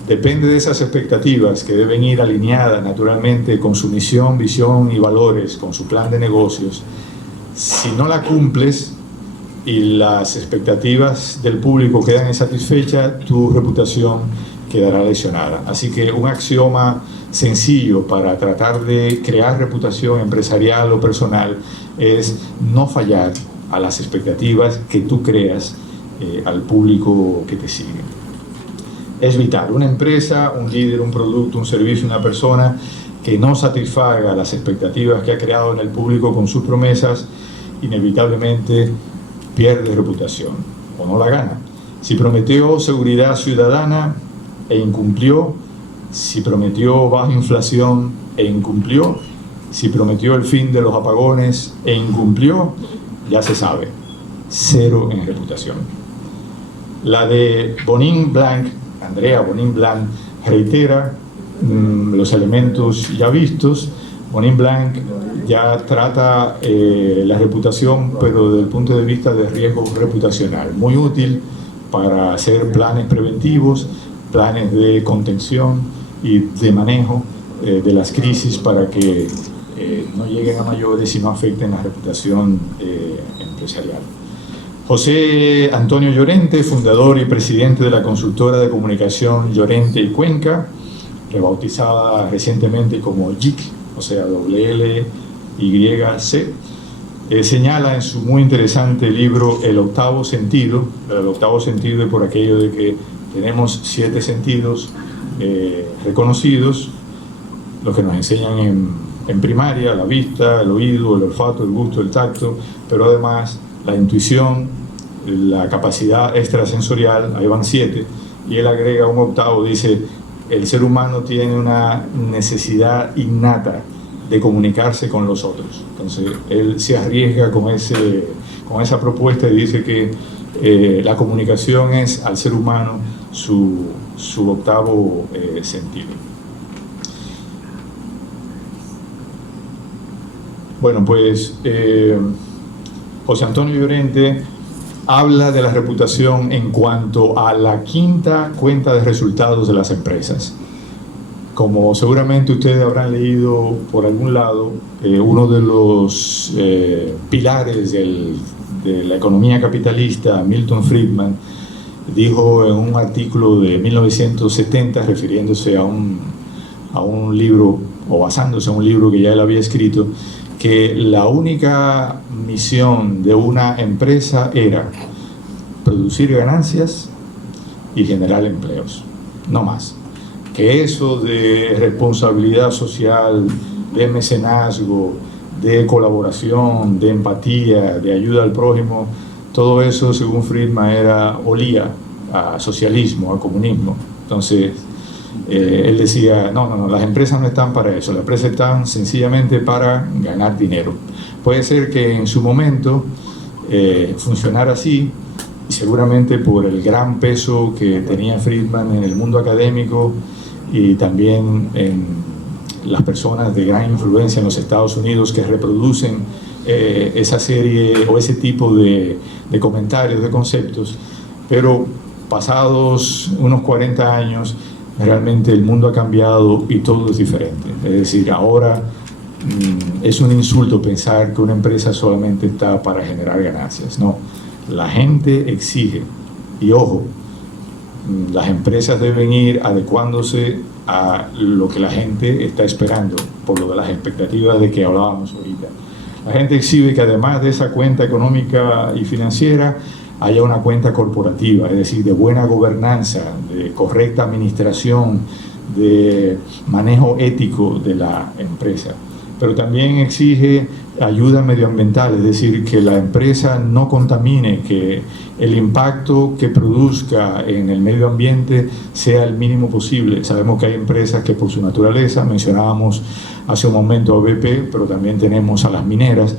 Depende de esas expectativas, que deben ir alineadas naturalmente con su misión, visión y valores, con su plan de negocios. Si no la cumples y las expectativas del público quedan insatisfechas, tu reputación quedará lesionada. Así que un axioma sencillo para tratar de crear reputación empresarial o personal es no fallar a las expectativas que tú creas al público que te sigue. Es vital. Una empresa, un líder, un producto, un servicio, una persona que no satisfaga las expectativas que ha creado en el público con sus promesas, inevitablemente pierde reputación o no la gana. Si prometió seguridad ciudadana e incumplió, si prometió baja inflación e incumplió, si prometió el fin de los apagones e incumplió, ya se sabe, cero en reputación. La de Bonin Blanc, Andrea Bonin Blanc, reitera los elementos ya vistos. Bonin Blanc ya trata la reputación, pero desde el punto de vista de riesgo reputacional, muy útil para hacer planes preventivos, planes de contención y de manejo de las crisis para que no lleguen a mayores y no afecten la reputación empresarial. José Antonio Llorente, fundador y presidente de la consultora de comunicación Llorente y Cuenca, rebautizada recientemente como JIC, o sea, WLYC, señala en su muy interesante libro El octavo sentido. El octavo sentido es por aquello de que tenemos 7 sentidos reconocidos, los que nos enseñan en primaria: la vista, el oído, el olfato, el gusto, el tacto, pero además la intuición, la capacidad extrasensorial, ahí van 7, y él agrega un octavo, dice: el ser humano tiene una necesidad innata de comunicarse con los otros. Entonces él se arriesga con esa propuesta y dice que la comunicación es al ser humano su octavo sentido. Bueno, pues José Antonio Llorente habla de la reputación en cuanto a la 5ª cuenta de resultados de las empresas. Como seguramente ustedes habrán leído por algún lado, uno de los pilares de la economía capitalista, Milton Friedman, dijo en un artículo de 1970, refiriéndose a un libro, o basándose en un libro que ya él había escrito, que la única misión de una empresa era producir ganancias y generar empleos, no más. Que eso de responsabilidad social, de mecenazgo, de colaboración, de empatía, de ayuda al prójimo, todo eso, según Friedman, olía a socialismo, a comunismo. Entonces, él decía, no, las empresas no están para eso, las empresas están sencillamente para ganar dinero. Puede ser que en su momento funcionara así, y seguramente por el gran peso que tenía Friedman en el mundo académico y también en las personas de gran influencia en los Estados Unidos que reproducen esa serie o ese tipo de comentarios, de conceptos. Pero pasados unos 40 años, realmente el mundo ha cambiado y todo es diferente. Es decir, ahora es un insulto pensar que una empresa solamente está para generar ganancias. No, la gente exige, y ojo, las empresas deben ir adecuándose a lo que la gente está esperando, por lo de las expectativas de que hablábamos ahorita. La gente exige que además de esa cuenta económica y financiera, haya una cuenta corporativa, es decir, de buena gobernanza, de correcta administración, de manejo ético de la empresa. Pero también exige ayuda medioambiental, es decir, que la empresa no contamine, que el impacto que produzca en el medio ambiente sea el mínimo posible. Sabemos que hay empresas que por su naturaleza, mencionábamos hace un momento a BP, pero también tenemos a las mineras,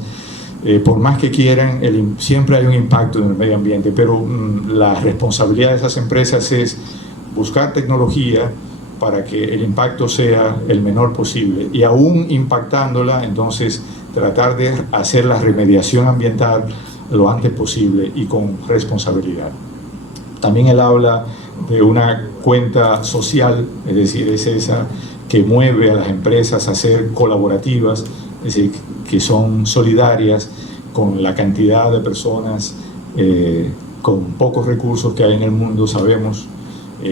por más que quieran, siempre hay un impacto en el medio ambiente, pero la responsabilidad de esas empresas es buscar tecnología para que el impacto sea el menor posible, y aún impactándola, entonces tratar de hacer la remediación ambiental lo antes posible y con responsabilidad. También él habla de una cuenta social, es decir, es esa que mueve a las empresas a ser colaborativas, es decir, que son solidarias con la cantidad de personas con pocos recursos que hay en el mundo. Sabemos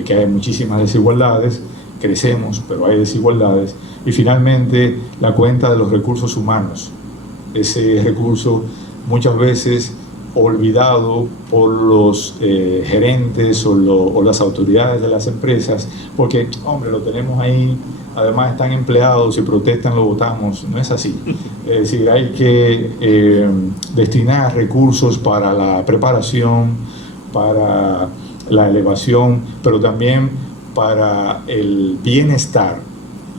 que hay muchísimas desigualdades, crecemos, pero hay desigualdades. Y finalmente, la cuenta de los recursos humanos, ese recurso muchas veces olvidado por los gerentes o las autoridades de las empresas, porque, hombre, lo tenemos ahí, además están empleados, si protestan lo votamos. No es así. Es decir, hay que destinar recursos para la preparación, para la elevación, pero también para el bienestar,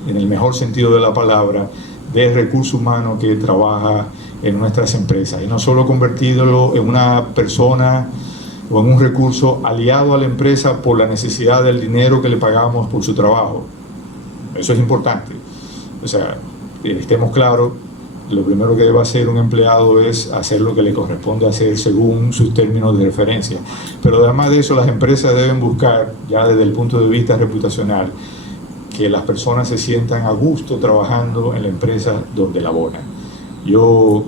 en el mejor sentido de la palabra, del recurso humano que trabaja en nuestras empresas, y no solo convertirlo en una persona o en un recurso aliado a la empresa por la necesidad del dinero que le pagamos por su trabajo. Eso es importante. O sea, estemos claros, lo primero que debe hacer un empleado es hacer lo que le corresponde hacer según sus términos de referencia. Pero además de eso, las empresas deben buscar, ya desde el punto de vista reputacional, que las personas se sientan a gusto trabajando en la empresa donde laboran. Yo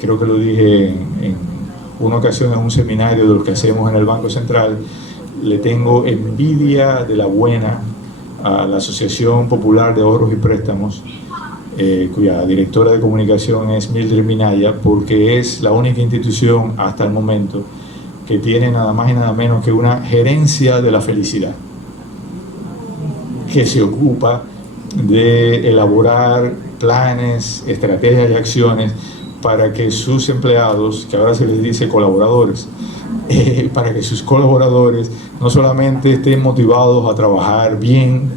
creo que lo dije en una ocasión en un seminario de los que hacemos en el Banco Central, le tengo envidia de la buena a la Asociación Popular de Ahorros y Préstamos, cuya directora de comunicación es Mildred Minaya, porque es la única institución hasta el momento que tiene nada más y nada menos que una gerencia de la felicidad, que se ocupa de elaborar planes, estrategias y acciones para que sus empleados, que ahora se les dice colaboradores, para que sus colaboradores no solamente estén motivados a trabajar bien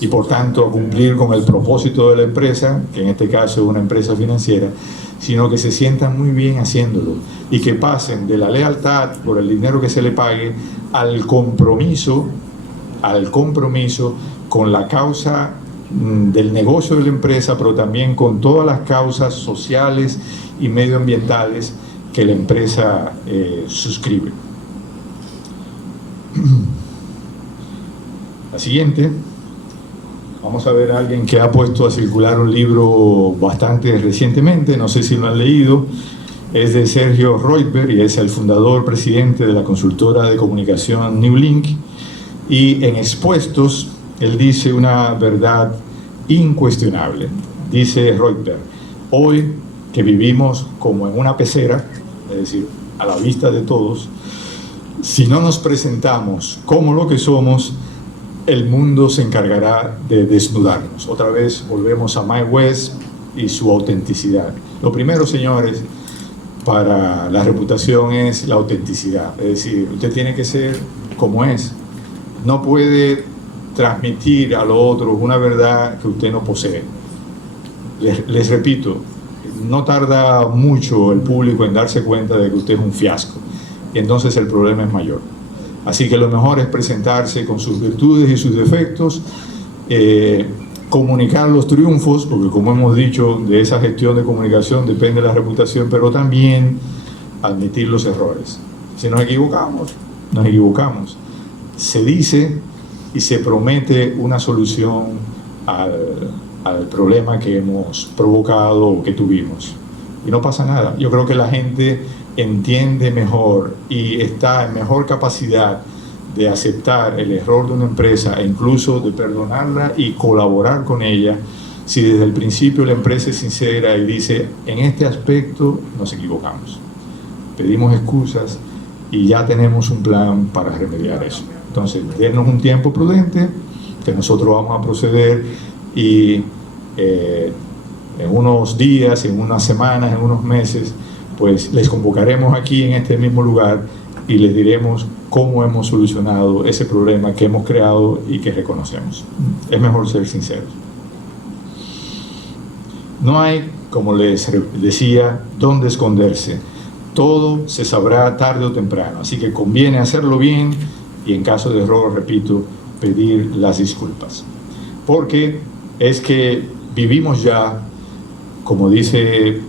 y por tanto a cumplir con el propósito de la empresa, que en este caso es una empresa financiera, sino que se sientan muy bien haciéndolo y que pasen de la lealtad por el dinero que se le pague al compromiso con la causa del negocio de la empresa, pero también con todas las causas sociales y medioambientales que la empresa suscribe. La siguiente, vamos a ver a alguien que ha puesto a circular un libro bastante recientemente, no sé si lo han leído, es de Sergio Reutberg y es el fundador, presidente de la consultora de comunicación New Link, y en Expuestos él dice una verdad incuestionable. Dice Reutberg: hoy que vivimos como en una pecera, es decir, a la vista de todos, si no nos presentamos como lo que somos, el mundo se encargará de desnudarnos. Otra vez volvemos a Mae West y su autenticidad. Lo primero, señores, para la reputación es la autenticidad. Es decir, usted tiene que ser como es. No puede transmitir a los otros una verdad que usted no posee. Les repito, no tarda mucho el público en darse cuenta de que usted es un fiasco, y entonces el problema es mayor. Así que lo mejor es presentarse con sus virtudes y sus defectos, comunicar los triunfos, porque como hemos dicho, de esa gestión de comunicación depende la reputación, pero también admitir los errores. Si nos equivocamos, nos equivocamos. Se dice y se promete una solución al problema que hemos provocado o que tuvimos. Y no pasa nada. Yo creo que la gente entiende mejor y está en mejor capacidad de aceptar el error de una empresa e incluso de perdonarla y colaborar con ella si desde el principio la empresa es sincera y dice: en este aspecto nos equivocamos, pedimos excusas y ya tenemos un plan para remediar eso. Entonces, denos un tiempo prudente, que nosotros vamos a proceder, y en unos días, en unas semanas, en unos meses, pues les convocaremos aquí en este mismo lugar y les diremos cómo hemos solucionado ese problema que hemos creado y que reconocemos. Es mejor ser sinceros. No hay como les decía, dónde esconderse. Todo se sabrá tarde o temprano, así que conviene hacerlo bien y en caso de error, repito, pedir las disculpas. Porque es que vivimos ya, como dice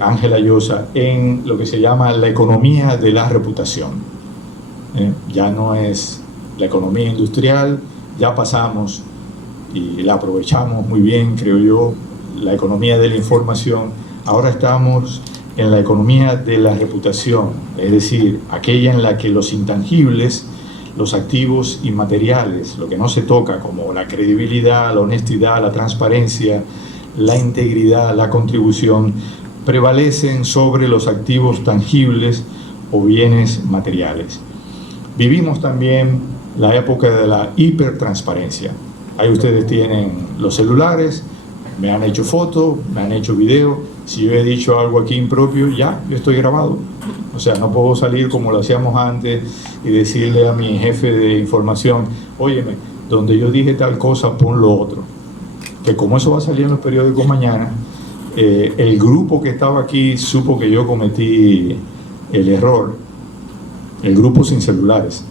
Ángela Llosa, en lo que se llama la economía de la reputación. Ya no es la economía industrial, ya pasamos y la aprovechamos muy bien, creo yo, la economía de la información. Ahora estamos en la economía de la reputación, es decir, aquella en la que los intangibles, los activos inmateriales, lo que no se toca, como la credibilidad, la honestidad, la transparencia, la integridad, la contribución, prevalecen sobre los activos tangibles o bienes materiales. Vivimos también la época de la hipertransparencia. Ahí ustedes tienen los celulares, me han hecho fotos, me han hecho video. Si yo he dicho algo aquí impropio, ya, yo estoy grabado. O sea, no puedo salir como lo hacíamos antes y decirle a mi jefe de información, óyeme, donde yo dije tal cosa, pon lo otro. Que como eso va a salir en los periódicos mañana, el grupo que estaba aquí supo que yo cometí el error. El grupo sin celulares,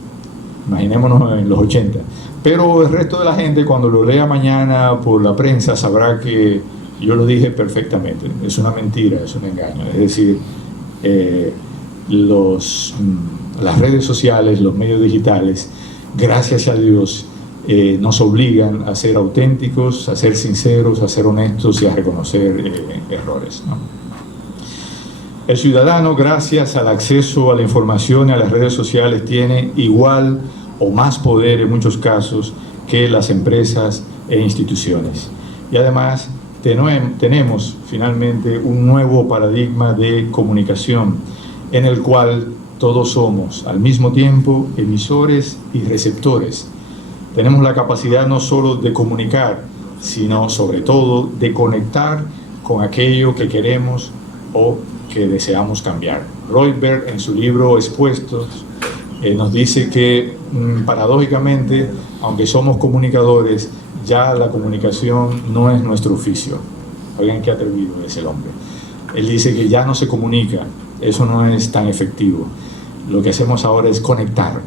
imaginémonos en los 80. Pero el resto de la gente, cuando lo lea mañana por la prensa, sabrá que yo lo dije perfectamente. Es una mentira, es un engaño. Es decir, las redes sociales, los medios digitales, gracias a Dios, nos obligan a ser auténticos, a ser sinceros, a ser honestos y a reconocer errores, ¿no? El ciudadano, gracias al acceso a la información y a las redes sociales, tiene igual o más poder en muchos casos que las empresas e instituciones. Y además tenemos finalmente un nuevo paradigma de comunicación en el cual todos somos al mismo tiempo emisores y receptores. Tenemos la capacidad no solo de comunicar, sino sobre todo de conectar con aquello que queremos o que deseamos cambiar. Rothbard, en su libro Expuestos, nos dice que paradójicamente, aunque somos comunicadores, ya la comunicación no es nuestro oficio. Oigan qué atrevido es el hombre. Él dice que ya no se comunica, eso no es tan efectivo. Lo que hacemos ahora es conectar.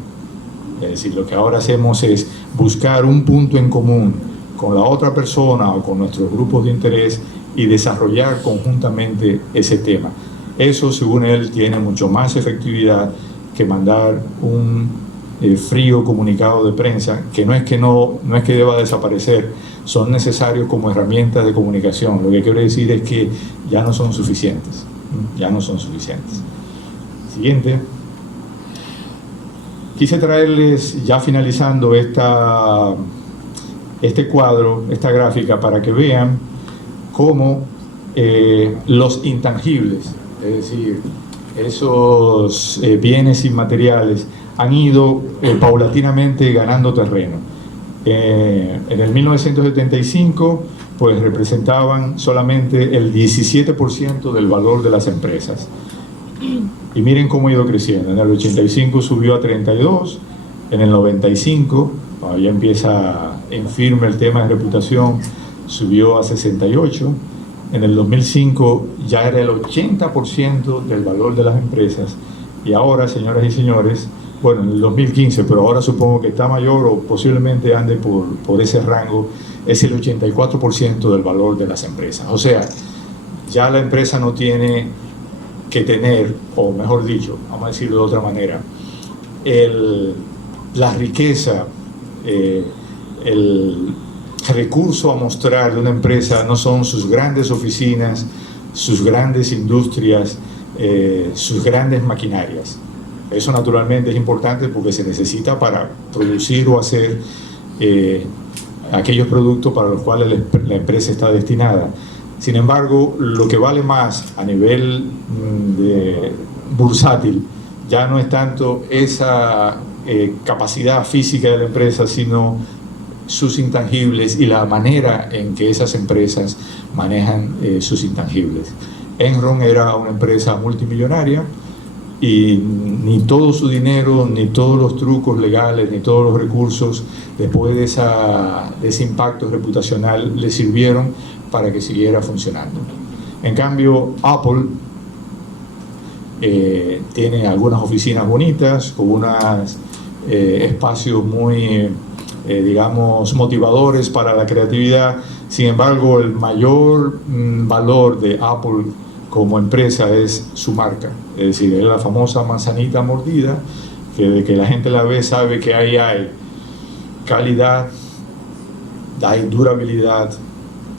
Es decir, lo que ahora hacemos es buscar un punto en común con la otra persona o con nuestros grupos de interés y desarrollar conjuntamente ese tema. Eso, según él, tiene mucho más efectividad que mandar un frío comunicado de prensa, que no es que deba desaparecer, son necesarios como herramientas de comunicación. Lo que quiero decir es que ya no son suficientes, ya no son suficientes. Siguiente. Quise traerles, ya finalizando este cuadro, esta gráfica, para que vean cómo los intangibles, es decir, esos bienes inmateriales, han ido paulatinamente ganando terreno. En el 1975, pues representaban solamente el 17% del valor de las empresas. Y miren cómo ha ido creciendo. En el 85 subió a 32, en el 95, ya empieza en firme el tema de reputación, subió a 68, en el 2005 ya era el 80% del valor de las empresas, y ahora, señoras y señores, bueno, en el 2015, pero ahora supongo que está mayor o posiblemente ande por ese rango, es el 84% del valor de las empresas. O sea, ya la empresa no tiene que tener, o mejor dicho, vamos a decirlo de otra manera, la riqueza, el recurso a mostrar de una empresa no son sus grandes oficinas, sus grandes industrias, sus grandes maquinarias. Eso naturalmente es importante porque se necesita para producir o hacer aquellos productos para los cuales la empresa está destinada. Sin embargo, lo que vale más a nivel bursátil ya no es tanto esa capacidad física de la empresa, sino sus intangibles y la manera en que esas empresas manejan sus intangibles. Enron era una empresa multimillonaria y ni todo su dinero, ni todos los trucos legales, ni todos los recursos después de ese impacto reputacional le sirvieron para que siguiera funcionando. En cambio, Apple tiene algunas oficinas bonitas, con unos espacios muy, digamos, motivadores para la creatividad. Sin embargo, el mayor valor de Apple como empresa es su marca. Es decir, es la famosa manzanita mordida, que de que la gente la ve sabe que ahí hay calidad, hay durabilidad,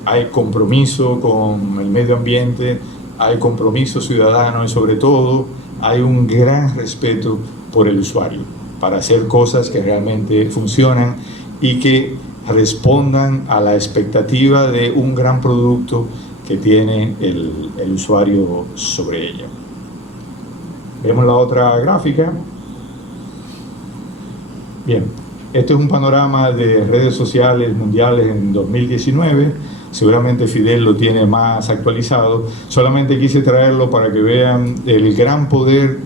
hay compromiso con el medio ambiente, hay compromiso ciudadano y sobre todo hay un gran respeto por el usuario para hacer cosas que realmente funcionan y que respondan a la expectativa de un gran producto que tiene el usuario sobre ella. Vemos la otra gráfica. Bien, este es un panorama de redes sociales mundiales en 2019. Seguramente Fidel lo tiene más actualizado. Solamente quise traerlo para que vean el gran poder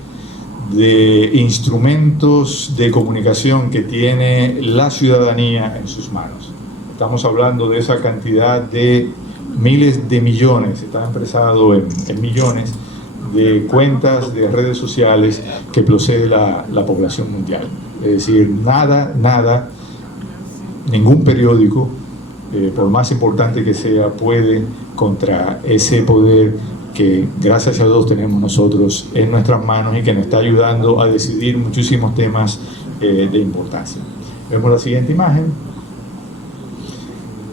de instrumentos de comunicación que tiene la ciudadanía en sus manos. Estamos hablando de esa cantidad de miles de millones, está expresado en millones de cuentas de redes sociales que posee la población mundial. Es decir, nada, ningún periódico, por más importante que sea, puede contra ese poder que gracias a Dios tenemos nosotros en nuestras manos y que nos está ayudando a decidir muchísimos temas de importancia. Vemos la siguiente imagen.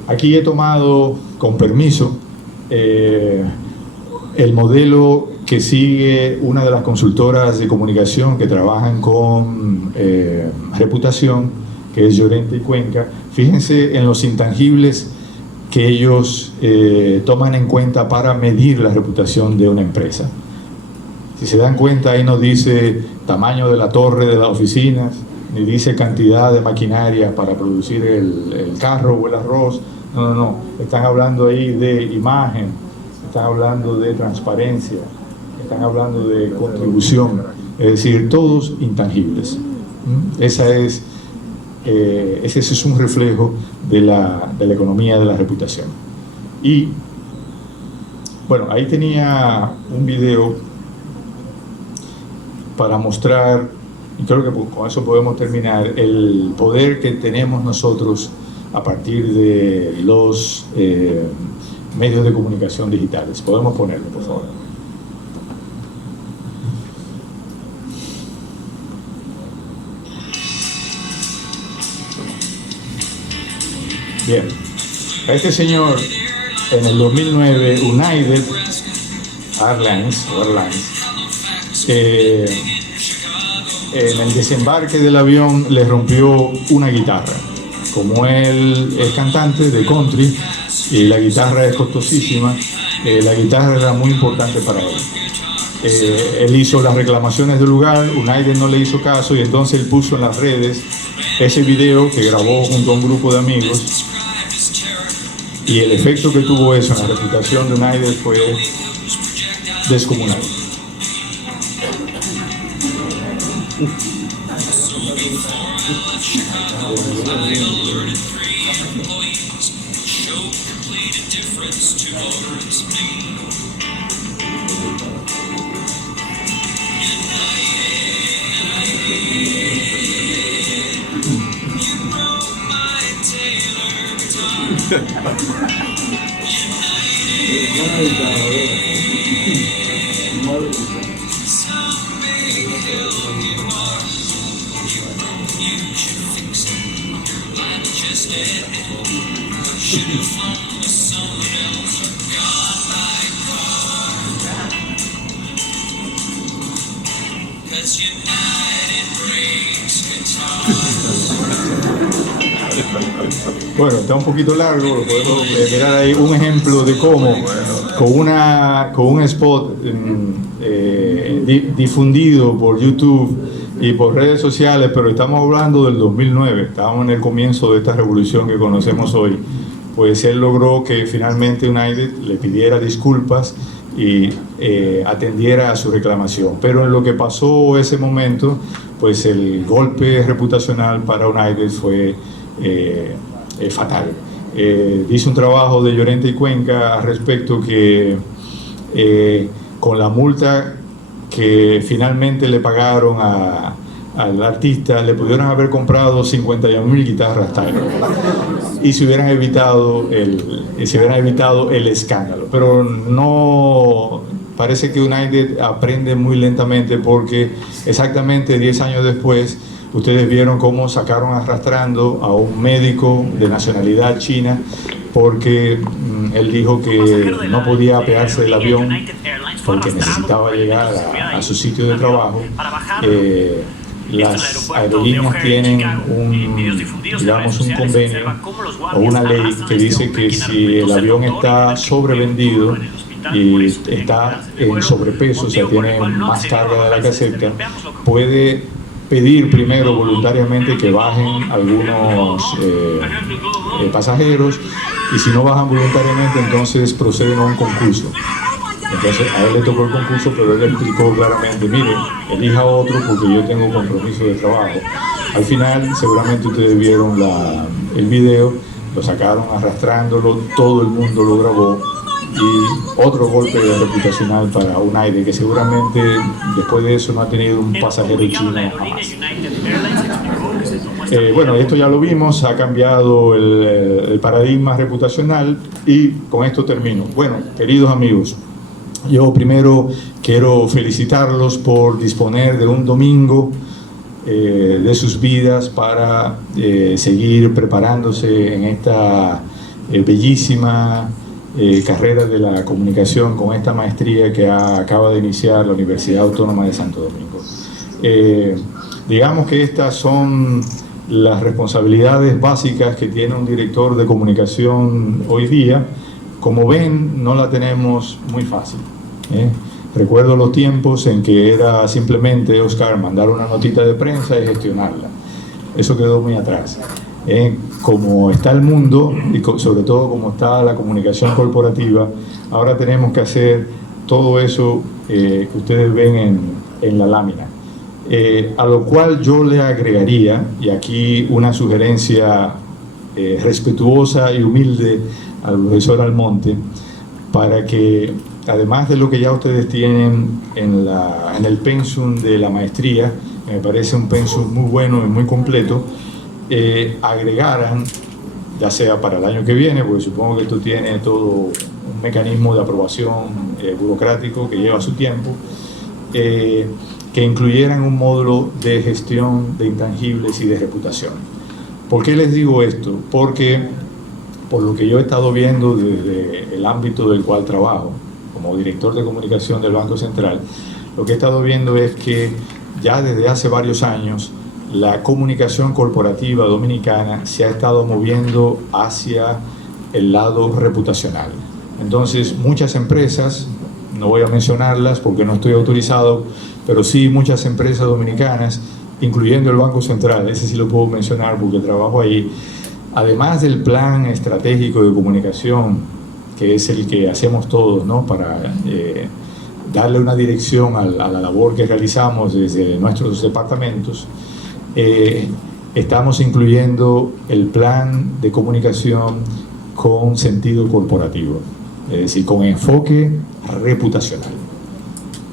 Aquí he tomado, con permiso, el modelo que sigue una de las consultoras de comunicación que trabajan con reputación, que es Llorente y Cuenca. Fíjense en los intangibles que ellos toman en cuenta para medir la reputación de una empresa. Si se dan cuenta, ahí no dice tamaño de la torre de las oficinas, ni dice cantidad de maquinaria para producir el carro o el arroz. No. Están hablando ahí de imagen, están hablando de transparencia, están hablando de contribución, es decir, todos intangibles. Ese es un reflejo de la economía de la reputación. Y bueno, ahí tenía un video para mostrar, y creo que con eso podemos terminar, el poder que tenemos nosotros a partir de los medios de comunicación digitales. Podemos ponerlo, por favor. Bien, a este señor en el 2009 United Airlines en el desembarque del avión le rompió una guitarra. Como él es cantante de country y la guitarra es costosísima, la guitarra era muy importante para él. Él hizo las reclamaciones del lugar, United no le hizo caso y entonces él puso en las redes ese video que grabó junto a un grupo de amigos, y el efecto que tuvo eso en la reputación de United fue descomunal. Bueno, está un poquito largo, lo podemos mirar ahí un ejemplo de cómo con un spot difundido por YouTube y por redes sociales, pero estamos hablando del 2009, estábamos en el comienzo de esta revolución que conocemos hoy, pues él logró que finalmente United le pidiera disculpas y atendiera a su reclamación. Pero en lo que pasó ese momento, pues el golpe reputacional para United fue fatal. Dice un trabajo de Llorente y Cuenca al respecto que con la multa que finalmente le pagaron al artista, le pudieron haber comprado 51.000 guitarras Tyler y se hubieran evitado el escándalo. Pero no, parece que United aprende muy lentamente, porque exactamente 10 años después ustedes vieron cómo sacaron arrastrando a un médico de nacionalidad china porque él dijo que no podía apearse del avión porque necesitaba llegar a su sitio de trabajo. Las aerolíneas tienen un convenio o una ley que dice que si el avión está sobrevendido y está en sobrepeso, o sea, tiene más carga de la que acepta, puede pedir primero voluntariamente que bajen algunos pasajeros, y si no bajan voluntariamente, entonces proceden a un concurso. Entonces a él le tocó el concurso, pero él explicó claramente: mire, elija otro porque yo tengo compromiso de trabajo. Al final, seguramente ustedes vieron el video, lo sacaron arrastrándolo, todo el mundo lo grabó, y otro golpe reputacional para United, que seguramente después de eso no ha tenido un pasajero chino jamás. Bueno, esto ya lo vimos, ha cambiado el paradigma reputacional, y con esto termino. Bueno, queridos amigos, yo primero quiero felicitarlos por disponer de un domingo de sus vidas para seguir preparándose en esta bellísima carrera de la comunicación con esta maestría que acaba de iniciar la Universidad Autónoma de Santo Domingo. Digamos que estas son las responsabilidades básicas que tiene un director de comunicación hoy día. Como ven, no la tenemos muy fácil. Recuerdo los tiempos en que era simplemente, Oscar, mandar una notita de prensa y gestionarla. Eso quedó muy atrás. Como está el mundo, y sobre todo como está la comunicación corporativa, ahora tenemos que hacer todo eso que ustedes ven en la lámina. A lo cual yo le agregaría, y aquí una sugerencia respetuosa y humilde al profesor Almonte, para que además de lo que ya ustedes tienen en el pensum de la maestría, me parece un pensum muy bueno y muy completo, agregaran, ya sea para el año que viene, porque supongo que esto tiene todo un mecanismo de aprobación burocrático que lleva su tiempo, que incluyeran un módulo de gestión de intangibles y de reputación. ¿Por qué les digo esto? Porque por lo que yo he estado viendo desde el ámbito del cual trabajo, como director de comunicación del Banco Central, lo que he estado viendo es que ya desde hace varios años la comunicación corporativa dominicana se ha estado moviendo hacia el lado reputacional. Entonces, muchas empresas, no voy a mencionarlas porque no estoy autorizado, pero sí muchas empresas dominicanas, incluyendo el Banco Central, ese sí lo puedo mencionar porque trabajo ahí, además del plan estratégico de comunicación, que es el que hacemos todos, ¿no?, para darle una dirección a la labor que realizamos desde nuestros departamentos, estamos incluyendo el plan de comunicación con sentido corporativo, es decir, con enfoque reputacional.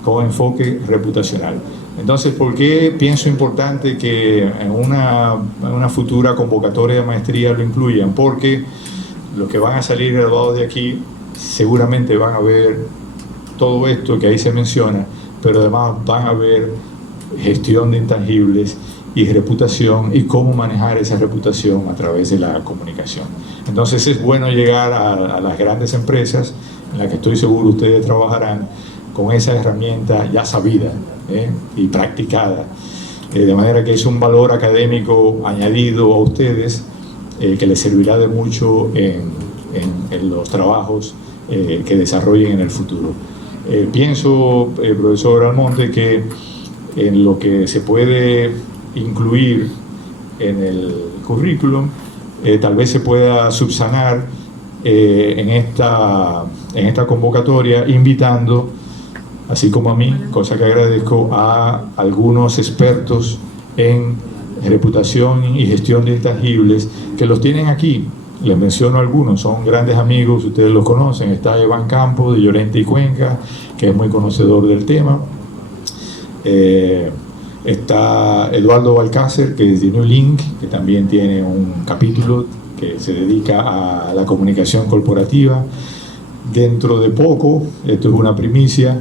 Con enfoque reputacional. Entonces, ¿por qué pienso importante que en una futura convocatoria de maestría lo incluyan? Porque los que van a salir graduados de aquí seguramente van a ver todo esto que ahí se menciona, pero además van a ver gestión de intangibles y reputación y cómo manejar esa reputación a través de la comunicación. Entonces es bueno llegar a las grandes empresas en las que estoy seguro ustedes trabajarán con esa herramienta ya sabida y practicada, de manera que es un valor académico añadido a ustedes que les servirá de mucho en los trabajos que desarrollen en el futuro. Pienso, profesor Almonte, que en lo que se puede incluir en el currículum, tal vez se pueda subsanar en esta convocatoria, invitando, así como a mí, cosa que agradezco, a algunos expertos en reputación y gestión de intangibles que los tienen aquí les menciono algunos, son grandes amigos, ustedes los conocen. Está Iván Campos de Llorente y Cuenca, que es muy conocedor del tema. Está Eduardo Balcácer, que es de New Link, que también tiene un capítulo que se dedica a la comunicación corporativa. Dentro de poco, esto es una primicia,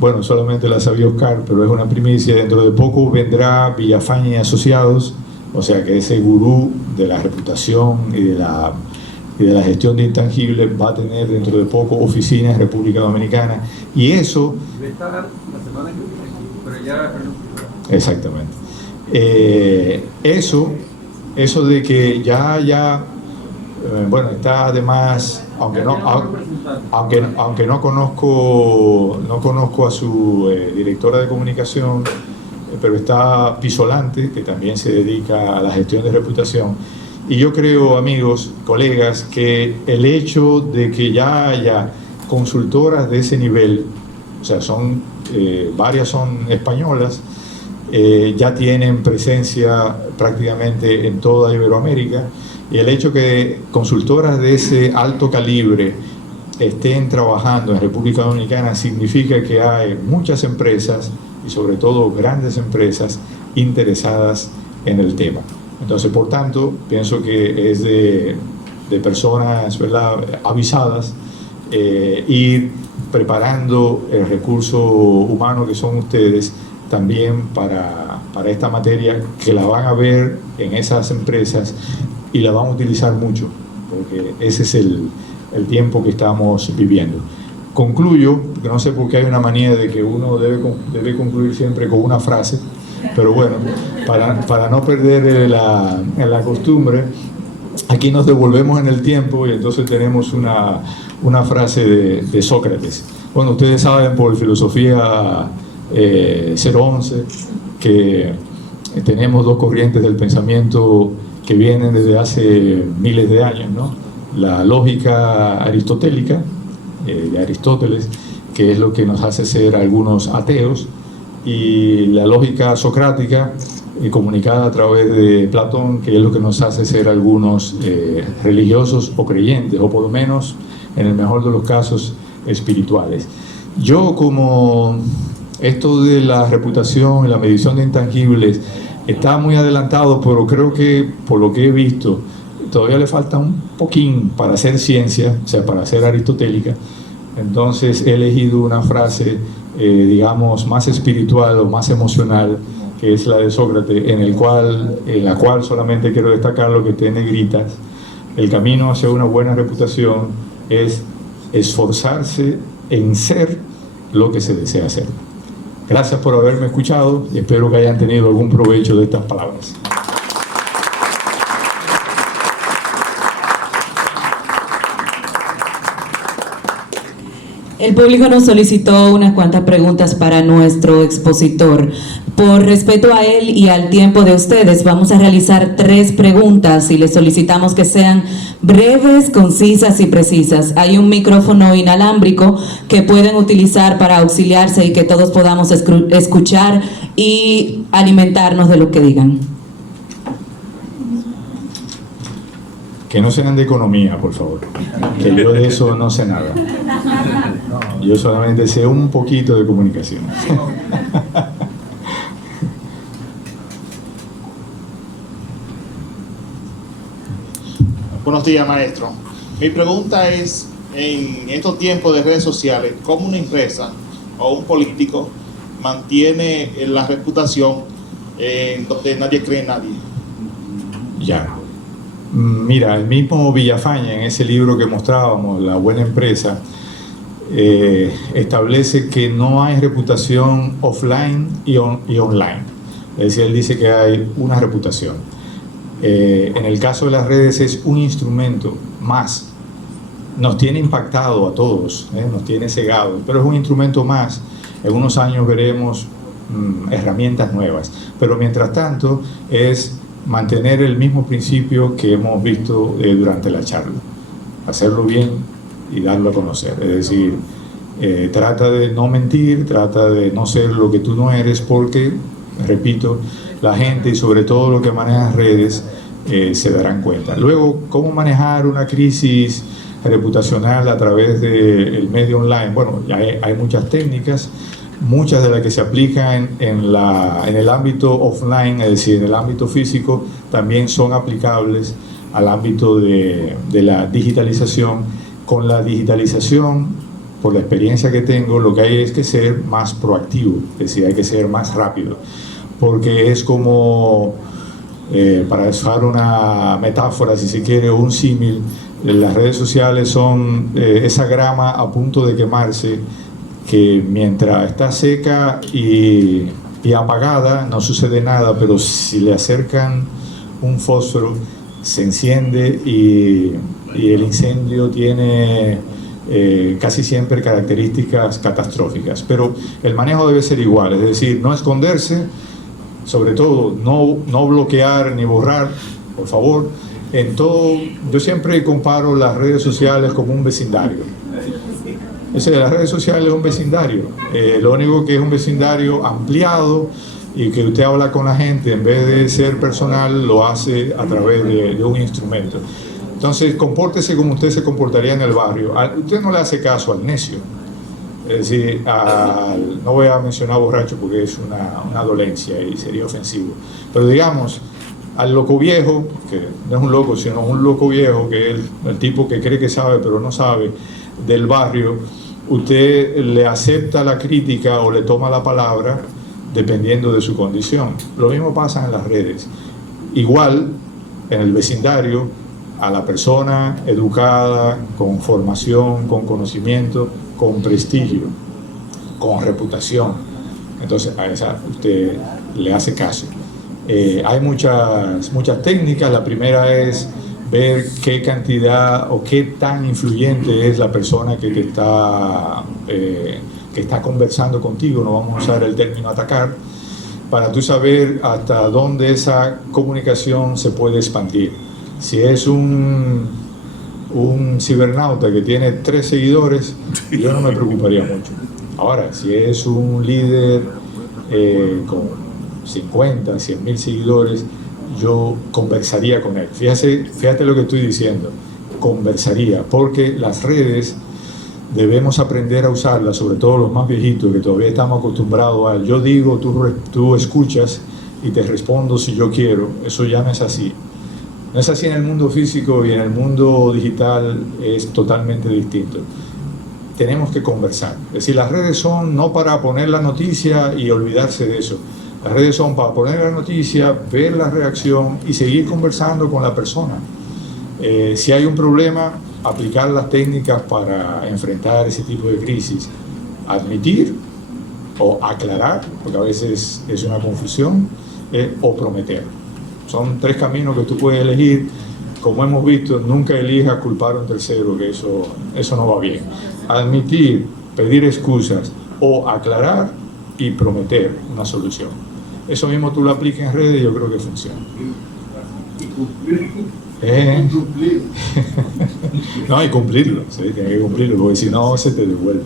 bueno, solamente la sabía Oscar, pero es una primicia, dentro de poco vendrá Villafañe y Asociados, o sea que ese gurú de la reputación y de la gestión de intangibles va a tener dentro de poco oficinas en República Dominicana, y eso... Exactamente. Eso de que bueno, está además, aunque no conozco a su directora de comunicación, pero está Pisolante, que también se dedica a la gestión de reputación. Y yo creo, amigos, colegas, que el hecho de que ya haya consultoras de ese nivel, o sea, varias son españolas, ya tienen presencia prácticamente en toda Iberoamérica, y el hecho que consultoras de ese alto calibre estén trabajando en República Dominicana significa que hay muchas empresas, y sobre todo grandes empresas, interesadas en el tema. Entonces, por tanto, pienso que es de personas, ¿verdad?, avisadas, ir preparando el recurso humano que son ustedes también para esta materia, que la van a ver en esas empresas y la van a utilizar mucho, porque ese es el tiempo que estamos viviendo. Concluyo, porque no sé por qué hay una manía de que uno debe concluir siempre con una frase, pero bueno, para no perder la costumbre, aquí nos devolvemos en el tiempo y entonces tenemos una frase de Sócrates. Bueno, ustedes saben por filosofía 011 que tenemos dos corrientes del pensamiento que vienen desde hace miles de años, ¿no? La lógica aristotélica de Aristóteles, que es lo que nos hace ser algunos ateos, y la lógica socrática comunicada a través de Platón, que es lo que nos hace ser algunos religiosos o creyentes, o por lo menos, en el mejor de los casos, espirituales. Yo, como esto de la reputación y la medición de intangibles está muy adelantado, pero creo que por lo que he visto todavía le falta un poquín para hacer ciencia, o sea, para ser aristotélica. Entonces he elegido una frase, digamos, más espiritual o más emocional, que es la de Sócrates, en la cual solamente quiero destacar lo que esté en negritas. El camino hacia una buena reputación es esforzarse en ser lo que se desea ser. Gracias por haberme escuchado y espero que hayan tenido algún provecho de estas palabras. El público nos solicitó unas cuantas preguntas para nuestro expositor. Por respeto a él y al tiempo de ustedes, vamos a realizar 3 preguntas y les solicitamos que sean breves, concisas y precisas. Hay un micrófono inalámbrico que pueden utilizar para auxiliarse y que todos podamos escuchar y alimentarnos de lo que digan. Que no sean de economía, por favor, que yo de eso no sé nada. Yo solamente sé un poquito de comunicación. Buenos días, maestro. Mi pregunta es, en estos tiempos de redes sociales, ¿cómo una empresa o un político mantiene la reputación donde nadie cree en nadie? Ya. Mira, el mismo Villafañe, en ese libro que mostrábamos, La Buena Empresa, establece que no hay reputación offline y online. Es decir, él dice que hay una reputación. En el caso de las redes es un instrumento más. Nos tiene impactado a todos, nos tiene cegado, pero es un instrumento más. En unos años veremos herramientas nuevas, pero mientras tanto es mantener el mismo principio que hemos visto durante la charla, hacerlo bien y darlo a conocer. Es decir, trata de no mentir, trata de no ser lo que tú no eres, porque, repito, la gente y sobre todo lo que maneja redes se darán cuenta. Luego, ¿cómo manejar una crisis reputacional a través del medio online? Bueno, ya hay muchas técnicas, muchas de las que se aplican en el ámbito offline, es decir, en el ámbito físico, también son aplicables al ámbito de la digitalización. Con la digitalización, por la experiencia que tengo, lo que hay es que ser más proactivo, es decir, hay que ser más rápido, porque es como, para usar una metáfora, si se quiere, o un símil, las redes sociales son esa grama a punto de quemarse, que mientras está seca y apagada no sucede nada, pero si le acercan un fósforo se enciende y el incendio tiene casi siempre características catastróficas. Pero el manejo debe ser igual, es decir, no esconderse, sobre todo no bloquear ni borrar, por favor. En todo, yo siempre comparo las redes sociales como un vecindario. Las redes sociales es un vecindario, lo único que es un vecindario ampliado y que usted habla con la gente, en vez de ser personal, lo hace a través de un instrumento. Entonces, compórtese como usted se comportaría en el barrio. Usted no le hace caso al necio, es decir, no voy a mencionar borracho porque es una dolencia y sería ofensivo, pero digamos, al loco viejo, que no es un loco, sino un loco viejo, que es el tipo que cree que sabe pero no sabe, del barrio, usted le acepta la crítica o le toma la palabra dependiendo de su condición. Lo mismo pasa en las redes. Igual, en el vecindario, a la persona educada, con formación, con conocimiento, con prestigio, con reputación, entonces a esa usted le hace caso. Hay muchas técnicas. La primera es ver qué cantidad o qué tan influyente es la persona que está conversando contigo. No vamos a usar el término atacar, para tú saber hasta dónde esa comunicación se puede expandir. Si es un cibernauta que tiene 3 seguidores, yo no me preocuparía mucho. Ahora, si es un líder con 50, 100 mil seguidores, yo conversaría con él. Fíjate lo que estoy diciendo, conversaría, porque las redes debemos aprender a usarlas, sobre todo los más viejitos, que todavía estamos acostumbrados a yo digo, tú escuchas y te respondo si yo quiero. Eso ya no es así. No es así en el mundo físico, y en el mundo digital es totalmente distinto. Tenemos que conversar. Es decir, las redes son no para poner la noticia y olvidarse de eso. Las redes son para poner la noticia, ver la reacción y seguir conversando con la persona. Si hay un problema, aplicar las técnicas para enfrentar ese tipo de crisis. Admitir o aclarar, porque a veces es una confusión, o prometer. Son 3 caminos que tú puedes elegir. Como hemos visto, nunca elijas culpar a un tercero, que eso no va bien. Admitir, pedir excusas o aclarar y prometer una solución. Eso mismo tú lo aplicas en redes y yo creo que funciona. No, y cumplirlo, ¿sí? Tienes que cumplirlo, porque si no se te devuelve.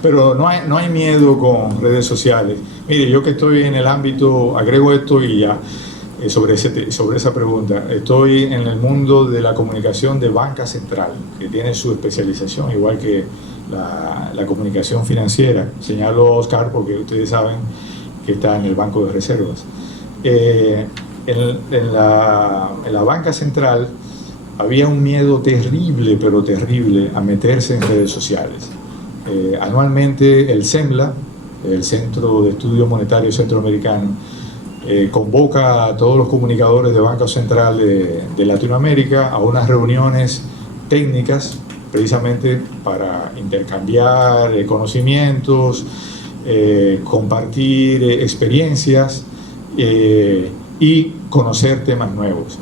Pero no hay miedo con redes sociales. Mire, yo que estoy en el ámbito, agrego esto y ya, sobre esa pregunta, estoy en el mundo de la comunicación de banca central, que tiene su especialización, igual que la comunicación financiera. Señalo a Oscar porque ustedes saben que está en el Banco de Reservas. En la banca central había un miedo terrible, pero terrible, a meterse en redes sociales. Anualmente el CEMLA, el Centro de Estudio Monetario Centroamericano, convoca a todos los comunicadores de Banco Central de Latinoamérica a unas reuniones técnicas, precisamente para intercambiar conocimientos, compartir experiencias y conocer temas nuevos.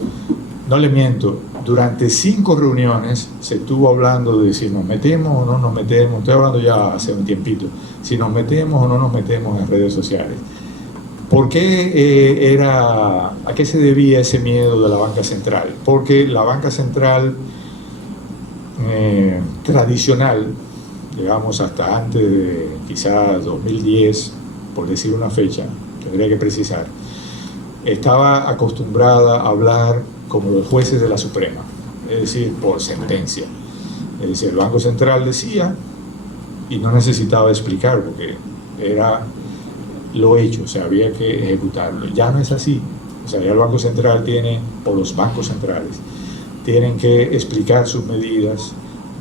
No le miento, durante 5 reuniones se estuvo hablando de si nos metemos o no nos metemos, estoy hablando ya hace un tiempito, si nos metemos o no nos metemos en redes sociales. ¿Por qué a qué se debía ese miedo de la banca central? Porque la banca central tradicional, digamos hasta antes de quizás 2010, por decir una fecha, tendría que precisar, estaba acostumbrada a hablar como los jueces de la Suprema, es decir, por sentencia. Es decir, el Banco Central decía y no necesitaba explicar porque era lo hecho, o sea, había que ejecutarlo. Ya no es así. O sea, ya el Banco Central tiene, o los bancos centrales, tienen que explicar sus medidas,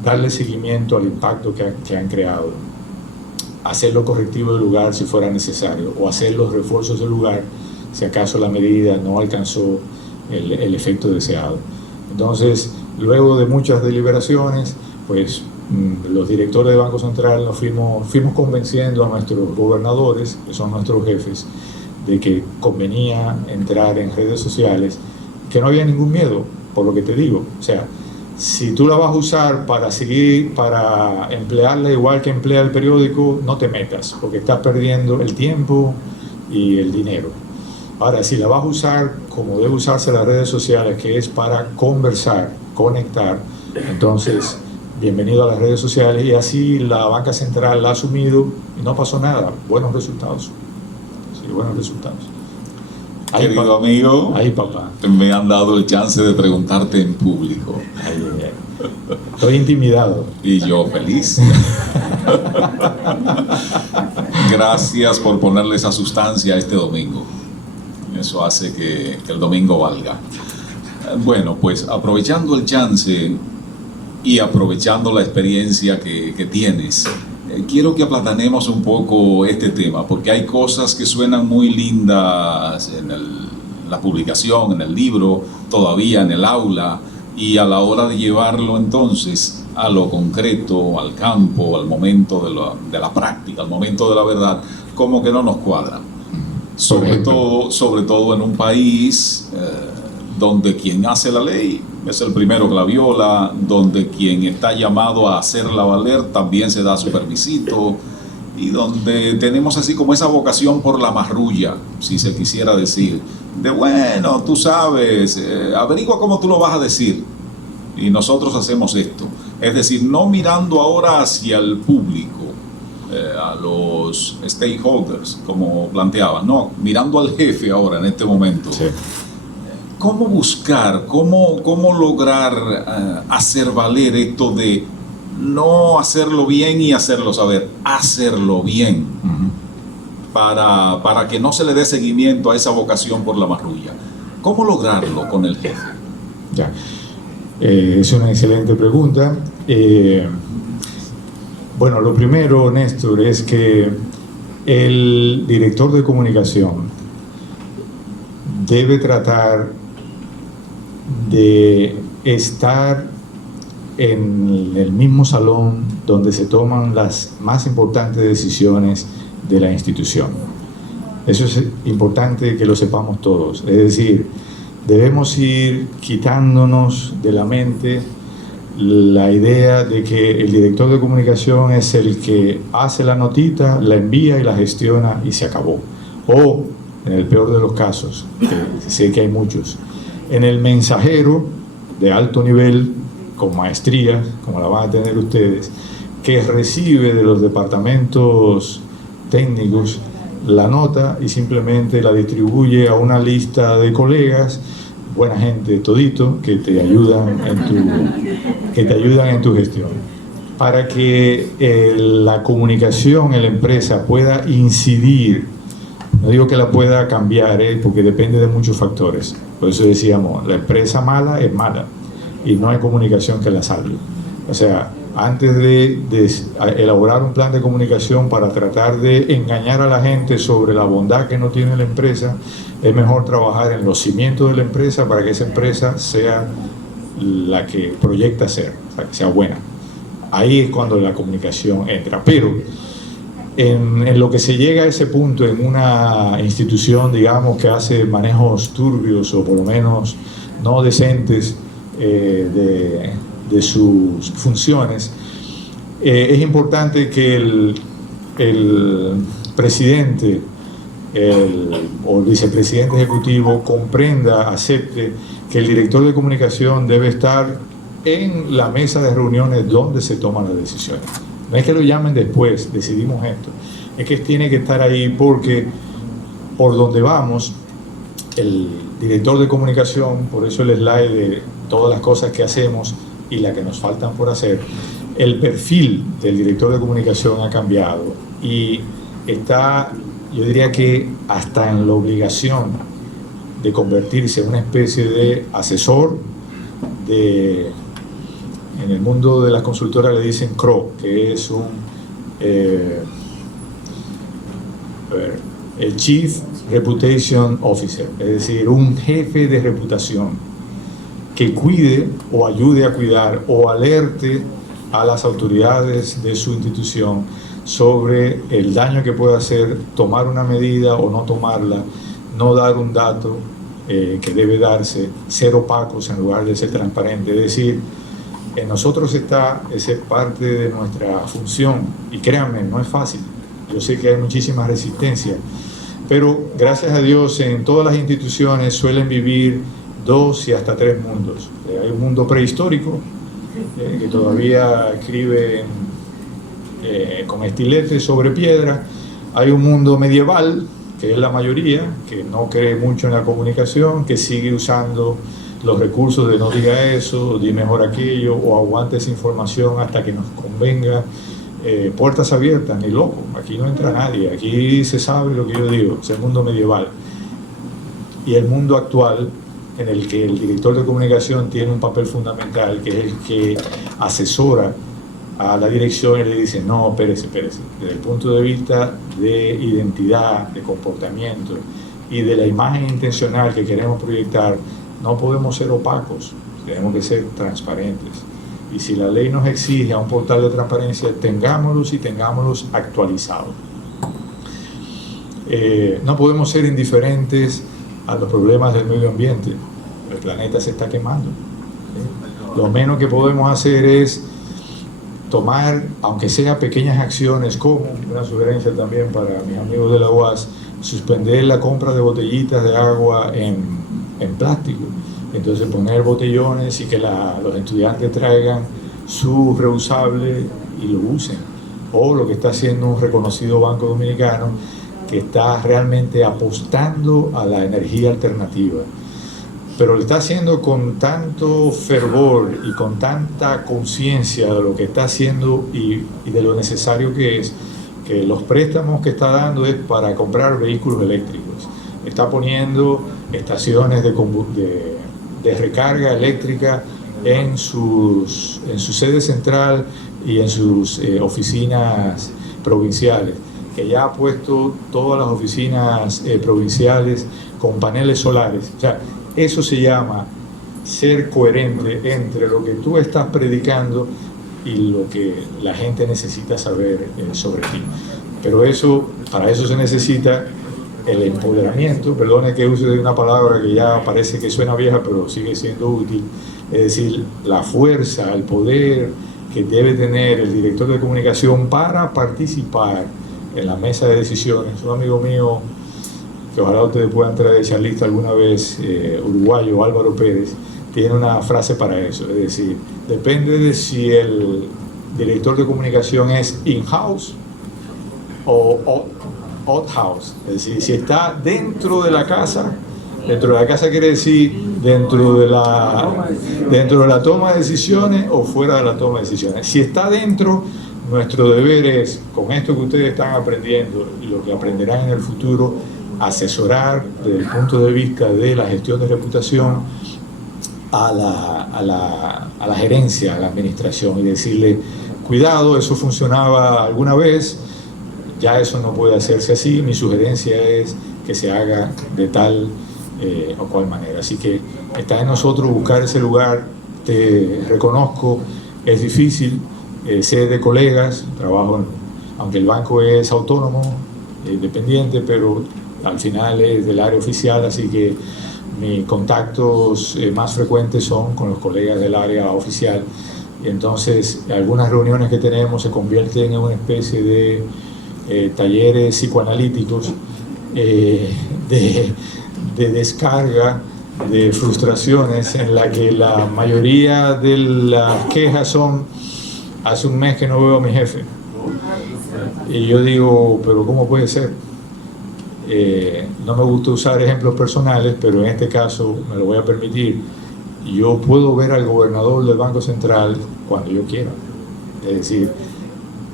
darle seguimiento al impacto que han creado, hacer lo correctivo del lugar si fuera necesario, o hacer los refuerzos del lugar si acaso la medida no alcanzó el efecto deseado. Entonces, luego de muchas deliberaciones, pues los directores del Banco Central nos fuimos convenciendo a nuestros gobernadores, que son nuestros jefes, de que convenía entrar en redes sociales, que no había ningún miedo, por lo que te digo. O sea, si tú la vas a usar para emplearla igual que emplea el periódico, no te metas, porque estás perdiendo el tiempo y el dinero. Ahora, si la vas a usar como debe usarse las redes sociales, que es para conversar, conectar, entonces bienvenido a las redes sociales. Y así la banca central la ha asumido y no pasó nada. Buenos resultados. Sí, buenos resultados. Querido amigo, ahí, papá, me han dado el chance de preguntarte en público. Estoy intimidado. Y yo feliz. Gracias por ponerle esa sustancia a este domingo. Eso hace que el domingo valga. Bueno, pues aprovechando el chance y aprovechando la experiencia que tienes, quiero que aplatanemos un poco este tema, porque hay cosas que suenan muy lindas en la publicación, en el libro, todavía en el aula, y a la hora de llevarlo entonces a lo concreto, al campo, al momento de la práctica, al momento de la verdad, como que no nos cuadra. Sobre todo en un país donde quien hace la ley es el primero que la viola, donde quien está llamado a hacerla valer también se da su permisito, y donde tenemos así como esa vocación por la marrulla, si se quisiera decir, de bueno, tú sabes, averigua cómo tú lo vas a decir, y nosotros hacemos esto. Es decir, no mirando ahora hacia el público, a los stakeholders, como planteaban, no, mirando al jefe ahora en este momento. Sí. ¿Cómo buscar, cómo lograr hacer valer esto de no hacerlo bien y hacerlo saber, hacerlo bien, para que no se le dé seguimiento a esa vocación por la marrulla? ¿Cómo lograrlo con el jefe? Ya. Es una excelente pregunta. Bueno, lo primero, Néstor, es que el director de comunicación debe tratar de estar en el mismo salón donde se toman las más importantes decisiones de la institución. Eso es importante que lo sepamos todos. Es decir, debemos ir quitándonos de la mente la idea de que el director de comunicación es el que hace la notita, la envía y la gestiona y se acabó. O, en el peor de los casos, que sé que hay muchos, en el mensajero de alto nivel, con maestría, como la van a tener ustedes, que recibe de los departamentos técnicos la nota y simplemente la distribuye a una lista de colegas, buena gente todito, que te ayudan en tu gestión, para que la comunicación en la empresa pueda incidir. No digo que la pueda cambiar, porque depende de muchos factores. Por eso decíamos, la empresa mala es mala y no hay comunicación que la salve. O sea, antes de elaborar un plan de comunicación para tratar de engañar a la gente sobre la bondad que no tiene la empresa, es mejor trabajar en los cimientos de la empresa para que esa empresa sea la que proyecta ser, para que sea buena. Ahí es cuando la comunicación entra. Pero en lo que se llega a ese punto en una institución, digamos, que hace manejos turbios o por lo menos no decentes de sus funciones, es importante que el presidente o el vicepresidente ejecutivo comprenda, acepte que el director de comunicación debe estar en la mesa de reuniones donde se toman las decisiones. No es que lo llamen después, decidimos esto, es que tiene que estar ahí, porque por donde vamos, el director de comunicación, por eso el slide de todas las cosas que hacemos y las que nos faltan por hacer, el perfil del director de comunicación ha cambiado y está, yo diría que hasta en la obligación de convertirse en una especie de asesor en el mundo de las consultoras le dicen CRO, que es el Chief Reputation Officer, es decir, un jefe de reputación que cuide o ayude a cuidar o alerte a las autoridades de su institución sobre el daño que puede hacer tomar una medida o no tomarla, no dar un dato que debe darse, ser opacos en lugar de ser transparentes. Es decir, en nosotros está esa parte de nuestra función y créanme, no es fácil. Yo sé que hay muchísima resistencia, pero gracias a Dios en todas las instituciones suelen vivir 2 y hasta 3 mundos. Hay un mundo prehistórico que todavía escribe con estiletes sobre piedra. Hay un mundo medieval, que es la mayoría, que no cree mucho en la comunicación, que sigue usando los recursos de no diga eso, di mejor aquello, o aguante esa información hasta que nos convenga. Puertas abiertas, ni loco, aquí no entra nadie, aquí se sabe lo que yo digo, es el mundo medieval. Y el mundo actual, en el que el director de comunicación tiene un papel fundamental, que es el que asesora a la dirección y le dice, no, espérese, desde el punto de vista de identidad, de comportamiento y de la imagen intencional que queremos proyectar, no podemos ser opacos, tenemos que ser transparentes. Y si la ley nos exige a un portal de transparencia, tengámoslos y tengámoslos actualizados. No podemos ser indiferentes a los problemas del medio ambiente. El planeta se está quemando. Lo menos que podemos hacer es tomar, aunque sea pequeñas acciones, como una sugerencia también para mis amigos de la UAS, suspender la compra de botellitas de agua en plástico. Entonces poner botellones y que los estudiantes traigan su reusable y lo usen. O lo que está haciendo un reconocido banco dominicano que está realmente apostando a la energía alternativa. Pero lo está haciendo con tanto fervor y con tanta conciencia de lo que está haciendo y de lo necesario que es, que los préstamos que está dando es para comprar vehículos eléctricos. Está poniendo estaciones de recarga eléctrica en su sede central y en sus oficinas provinciales, que ya ha puesto todas las oficinas provinciales con paneles solares. O sea, eso se llama ser coherente entre lo que tú estás predicando y lo que la gente necesita saber sobre ti. Pero para eso se necesita el empoderamiento, perdone que use una palabra que ya parece que suena vieja, pero sigue siendo útil, es decir, la fuerza, el poder que debe tener el director de comunicación para participar en la mesa de decisiones. Un amigo mío, que ojalá ustedes puedan traer de charlista alguna vez, uruguayo, Álvaro Pérez, tiene una frase para eso, es decir, depende de si el director de comunicación es in-house o out-house, es decir, si está dentro de la casa quiere decir dentro de la toma de decisiones o fuera de la toma de decisiones. Si está dentro, nuestro deber es, con esto que ustedes están aprendiendo y lo que aprenderán en el futuro, asesorar desde el punto de vista de la gestión de reputación a la gerencia, a la administración, y decirle, cuidado, eso funcionaba alguna vez, ya eso no puede hacerse así, mi sugerencia es que se haga de tal o cual manera. Así que está en nosotros buscar ese lugar. Te reconozco, es difícil, sé de colegas, trabajo, aunque el banco es autónomo, independiente, pero al final es del área oficial, así que mis contactos más frecuentes son con los colegas del área oficial. Y entonces algunas reuniones que tenemos se convierten en una especie de talleres psicoanalíticos de descarga de frustraciones, en la que la mayoría de las quejas son: hace un mes que no veo a mi jefe. Y yo digo, pero ¿cómo puede ser? No me gusta usar ejemplos personales, pero en este caso me lo voy a permitir. Yo puedo ver al gobernador del Banco Central cuando yo quiera. Es decir,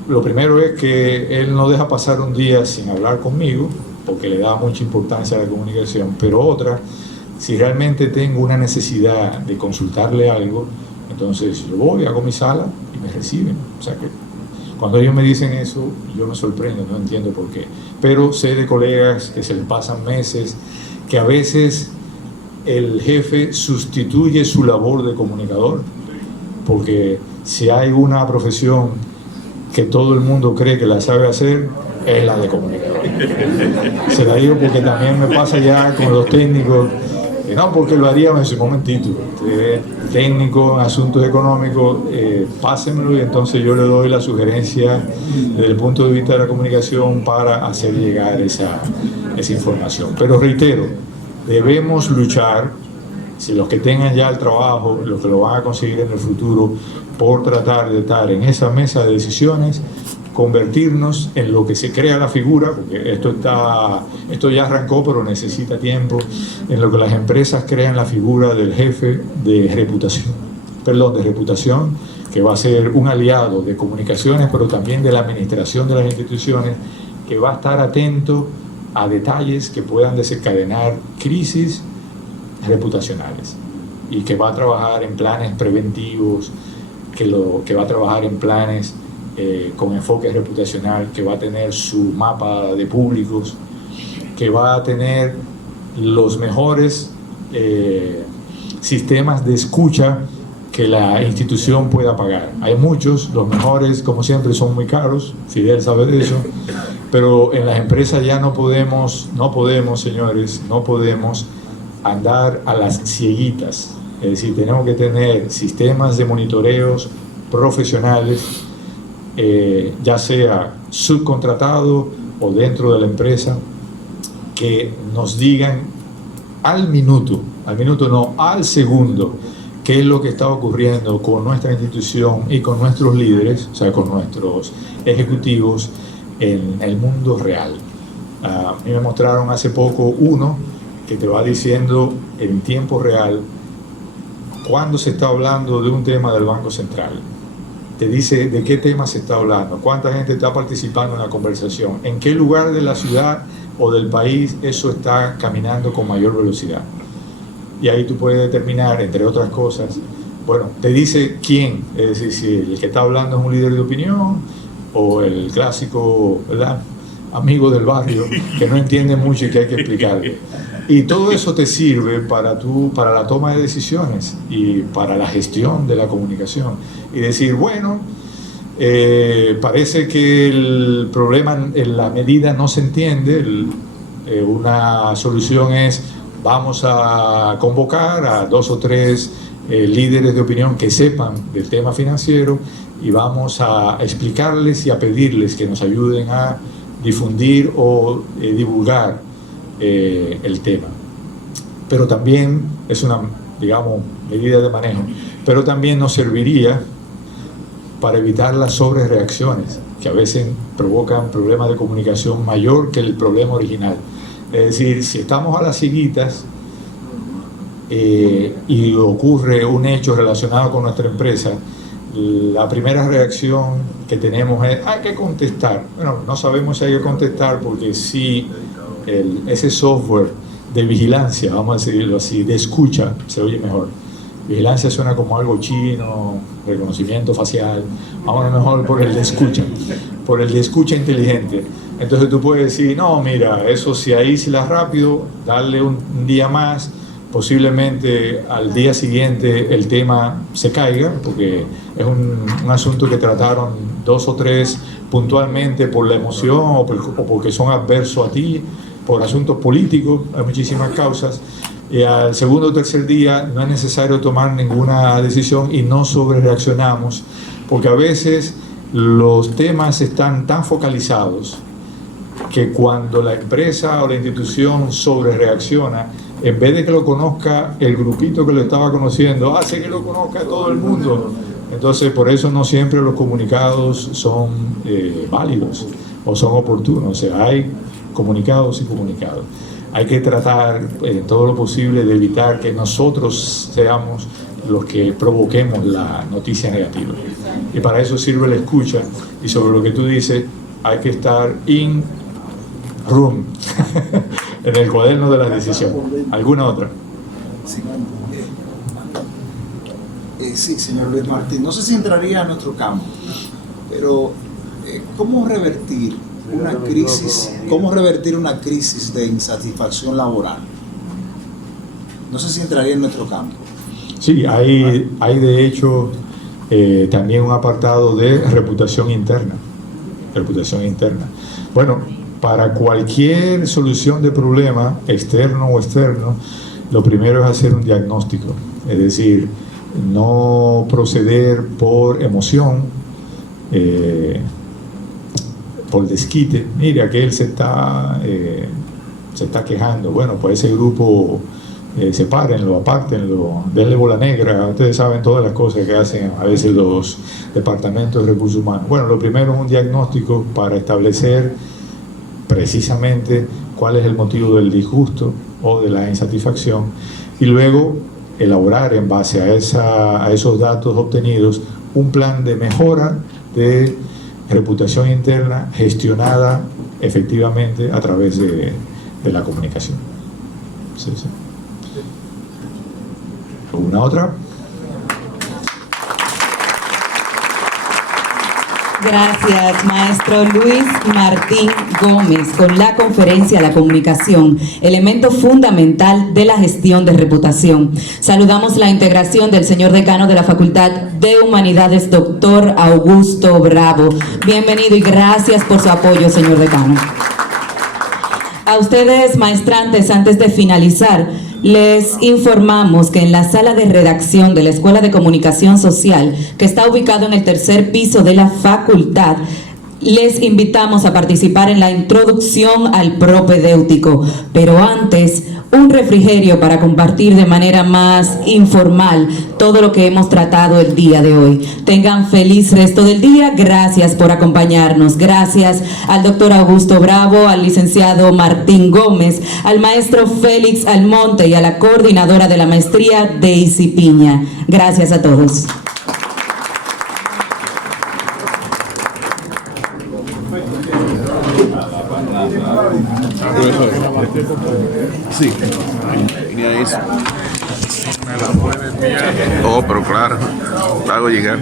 lo primero es que él no deja pasar un día sin hablar conmigo, porque le da mucha importancia a la comunicación, pero otra, si realmente tengo una necesidad de consultarle algo, entonces yo voy, hago mi sala y me reciben. O sea que cuando ellos me dicen eso, yo me sorprendo, no entiendo por qué. Pero sé de colegas que se les pasan meses, que a veces el jefe sustituye su labor de comunicador, porque si hay una profesión que todo el mundo cree que la sabe hacer, es la de comunicador. Se la digo porque también me pasa ya con los técnicos, no porque lo haríamos en su momentito, técnico en asuntos económicos, pásenmelo y entonces yo le doy la sugerencia desde el punto de vista de la comunicación para hacer llegar esa información. Pero reitero, debemos luchar, si los que tengan ya el trabajo, los que lo van a conseguir en el futuro, por tratar de estar en esa mesa de decisiones, convertirnos en lo que se crea la figura, porque esto ya arrancó pero necesita tiempo, en lo que las empresas crean la figura del jefe de reputación, que va a ser un aliado de comunicaciones, pero también de la administración de las instituciones, que va a estar atento a detalles que puedan desencadenar crisis reputacionales y que va a trabajar en planes preventivos, que va a trabajar en planes con enfoque reputacional, que va a tener su mapa de públicos, que va a tener los mejores sistemas de escucha que la institución pueda pagar. Hay muchos, los mejores como siempre son muy caros, Fidel sabe de eso, pero en las empresas ya no podemos, señores, no podemos andar a las cieguitas. Es decir, tenemos que tener sistemas de monitoreos profesionales, ya sea subcontratado o dentro de la empresa, que nos digan al minuto no, al segundo, qué es lo que está ocurriendo con nuestra institución y con nuestros líderes, o sea, con nuestros ejecutivos en el mundo real. A mí me mostraron hace poco uno que te va diciendo en tiempo real cuando se está hablando de un tema del Banco Central. Te dice de qué tema se está hablando, cuánta gente está participando en la conversación, en qué lugar de la ciudad o del país eso está caminando con mayor velocidad. Y ahí tú puedes determinar, entre otras cosas, bueno, te dice quién, es decir, si el que está hablando es un líder de opinión o el clásico, ¿verdad?, amigo del barrio que no entiende mucho y que hay que explicarle. Y todo eso te sirve para la toma de decisiones y para la gestión de la comunicación. Y decir, bueno, parece que el problema en la medida no se entiende, una solución es vamos a convocar a 2 o 3 líderes de opinión que sepan del tema financiero y vamos a explicarles y a pedirles que nos ayuden a difundir o divulgar el tema. Pero también es una, digamos, medida de manejo, pero también nos serviría para evitar las sobrereacciones que a veces provocan problemas de comunicación mayor que el problema original. Es decir, si estamos a las cieguitas y ocurre un hecho relacionado con nuestra empresa, la primera reacción que tenemos es hay que contestar. Bueno, no sabemos si hay que contestar porque si ese software de vigilancia, vamos a decirlo así, de escucha, se oye mejor. Vigilancia suena como algo chino, reconocimiento facial, vamos mejor por el de escucha inteligente. Entonces tú puedes decir, no, mira, eso si aísla rápido, darle un día más, posiblemente al día siguiente el tema se caiga, porque es un asunto que trataron 2 o 3 puntualmente por la emoción o porque son adversos a ti, por asuntos políticos, hay muchísimas causas. Y al segundo o tercer día no es necesario tomar ninguna decisión y no sobrereaccionamos, porque a veces los temas están tan focalizados que cuando la empresa o la institución sobrereacciona, en vez de que lo conozca el grupito que lo estaba conociendo, hace que lo conozca todo el mundo. Entonces, por eso no siempre los comunicados son válidos o son oportunos. O sea, hay comunicados y comunicados. Hay que tratar en todo lo posible de evitar que nosotros seamos los que provoquemos la noticia negativa. Y para eso sirve la escucha. Y sobre lo que tú dices, hay que estar in room, en el cuaderno de la decisión. ¿Alguna otra? Sí. Sí, señor Luis Martín. No sé si entraría a nuestro campo, pero ¿cómo revertir una crisis de insatisfacción laboral? No sé si entraría en nuestro campo. Sí, hay de hecho también un apartado de reputación interna. Reputación interna. Bueno, para cualquier solución de problema, externo o externo, lo primero es hacer un diagnóstico. Es decir, no proceder por emoción, por desquite. Mire, aquel se está quejando. Bueno, pues ese grupo sepárenlo, apártenlo, denle bola negra. Ustedes saben todas las cosas que hacen a veces los departamentos de recursos humanos. Bueno, lo primero es un diagnóstico para establecer precisamente cuál es el motivo del disgusto o de la insatisfacción, y luego elaborar en base a esos datos obtenidos un plan de mejora de reputación interna gestionada efectivamente a través de la comunicación. Sí, sí. ¿Una otra? Gracias, maestro Luis Martín Gómez, con la conferencia La comunicación, elemento fundamental de la gestión de reputación. Saludamos la integración del señor decano de la Facultad de Humanidades, doctor Augusto Bravo. Bienvenido y gracias por su apoyo, señor decano. A ustedes, maestrantes, antes de finalizar, les informamos que en la sala de redacción de la Escuela de Comunicación Social, que está ubicado en el tercer piso de la facultad, les invitamos a participar en la introducción al propedéutico. Pero antes, un refrigerio para compartir de manera más informal todo lo que hemos tratado el día de hoy. Tengan feliz resto del día. Gracias por acompañarnos. Gracias al doctor Augusto Bravo, al licenciado Martín Gómez, al maestro Félix Almonte y a la coordinadora de la maestría, Daisy Piña. Gracias a todos. Sí, tenía eso. Oh, pero claro, lo hago llegar.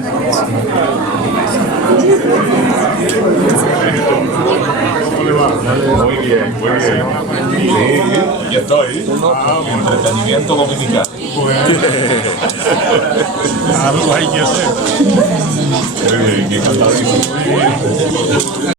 Muy bien, muy bien. Sí, ya estoy. Entretenimiento dominicano. Algo hay que hacer. Qué cantadito.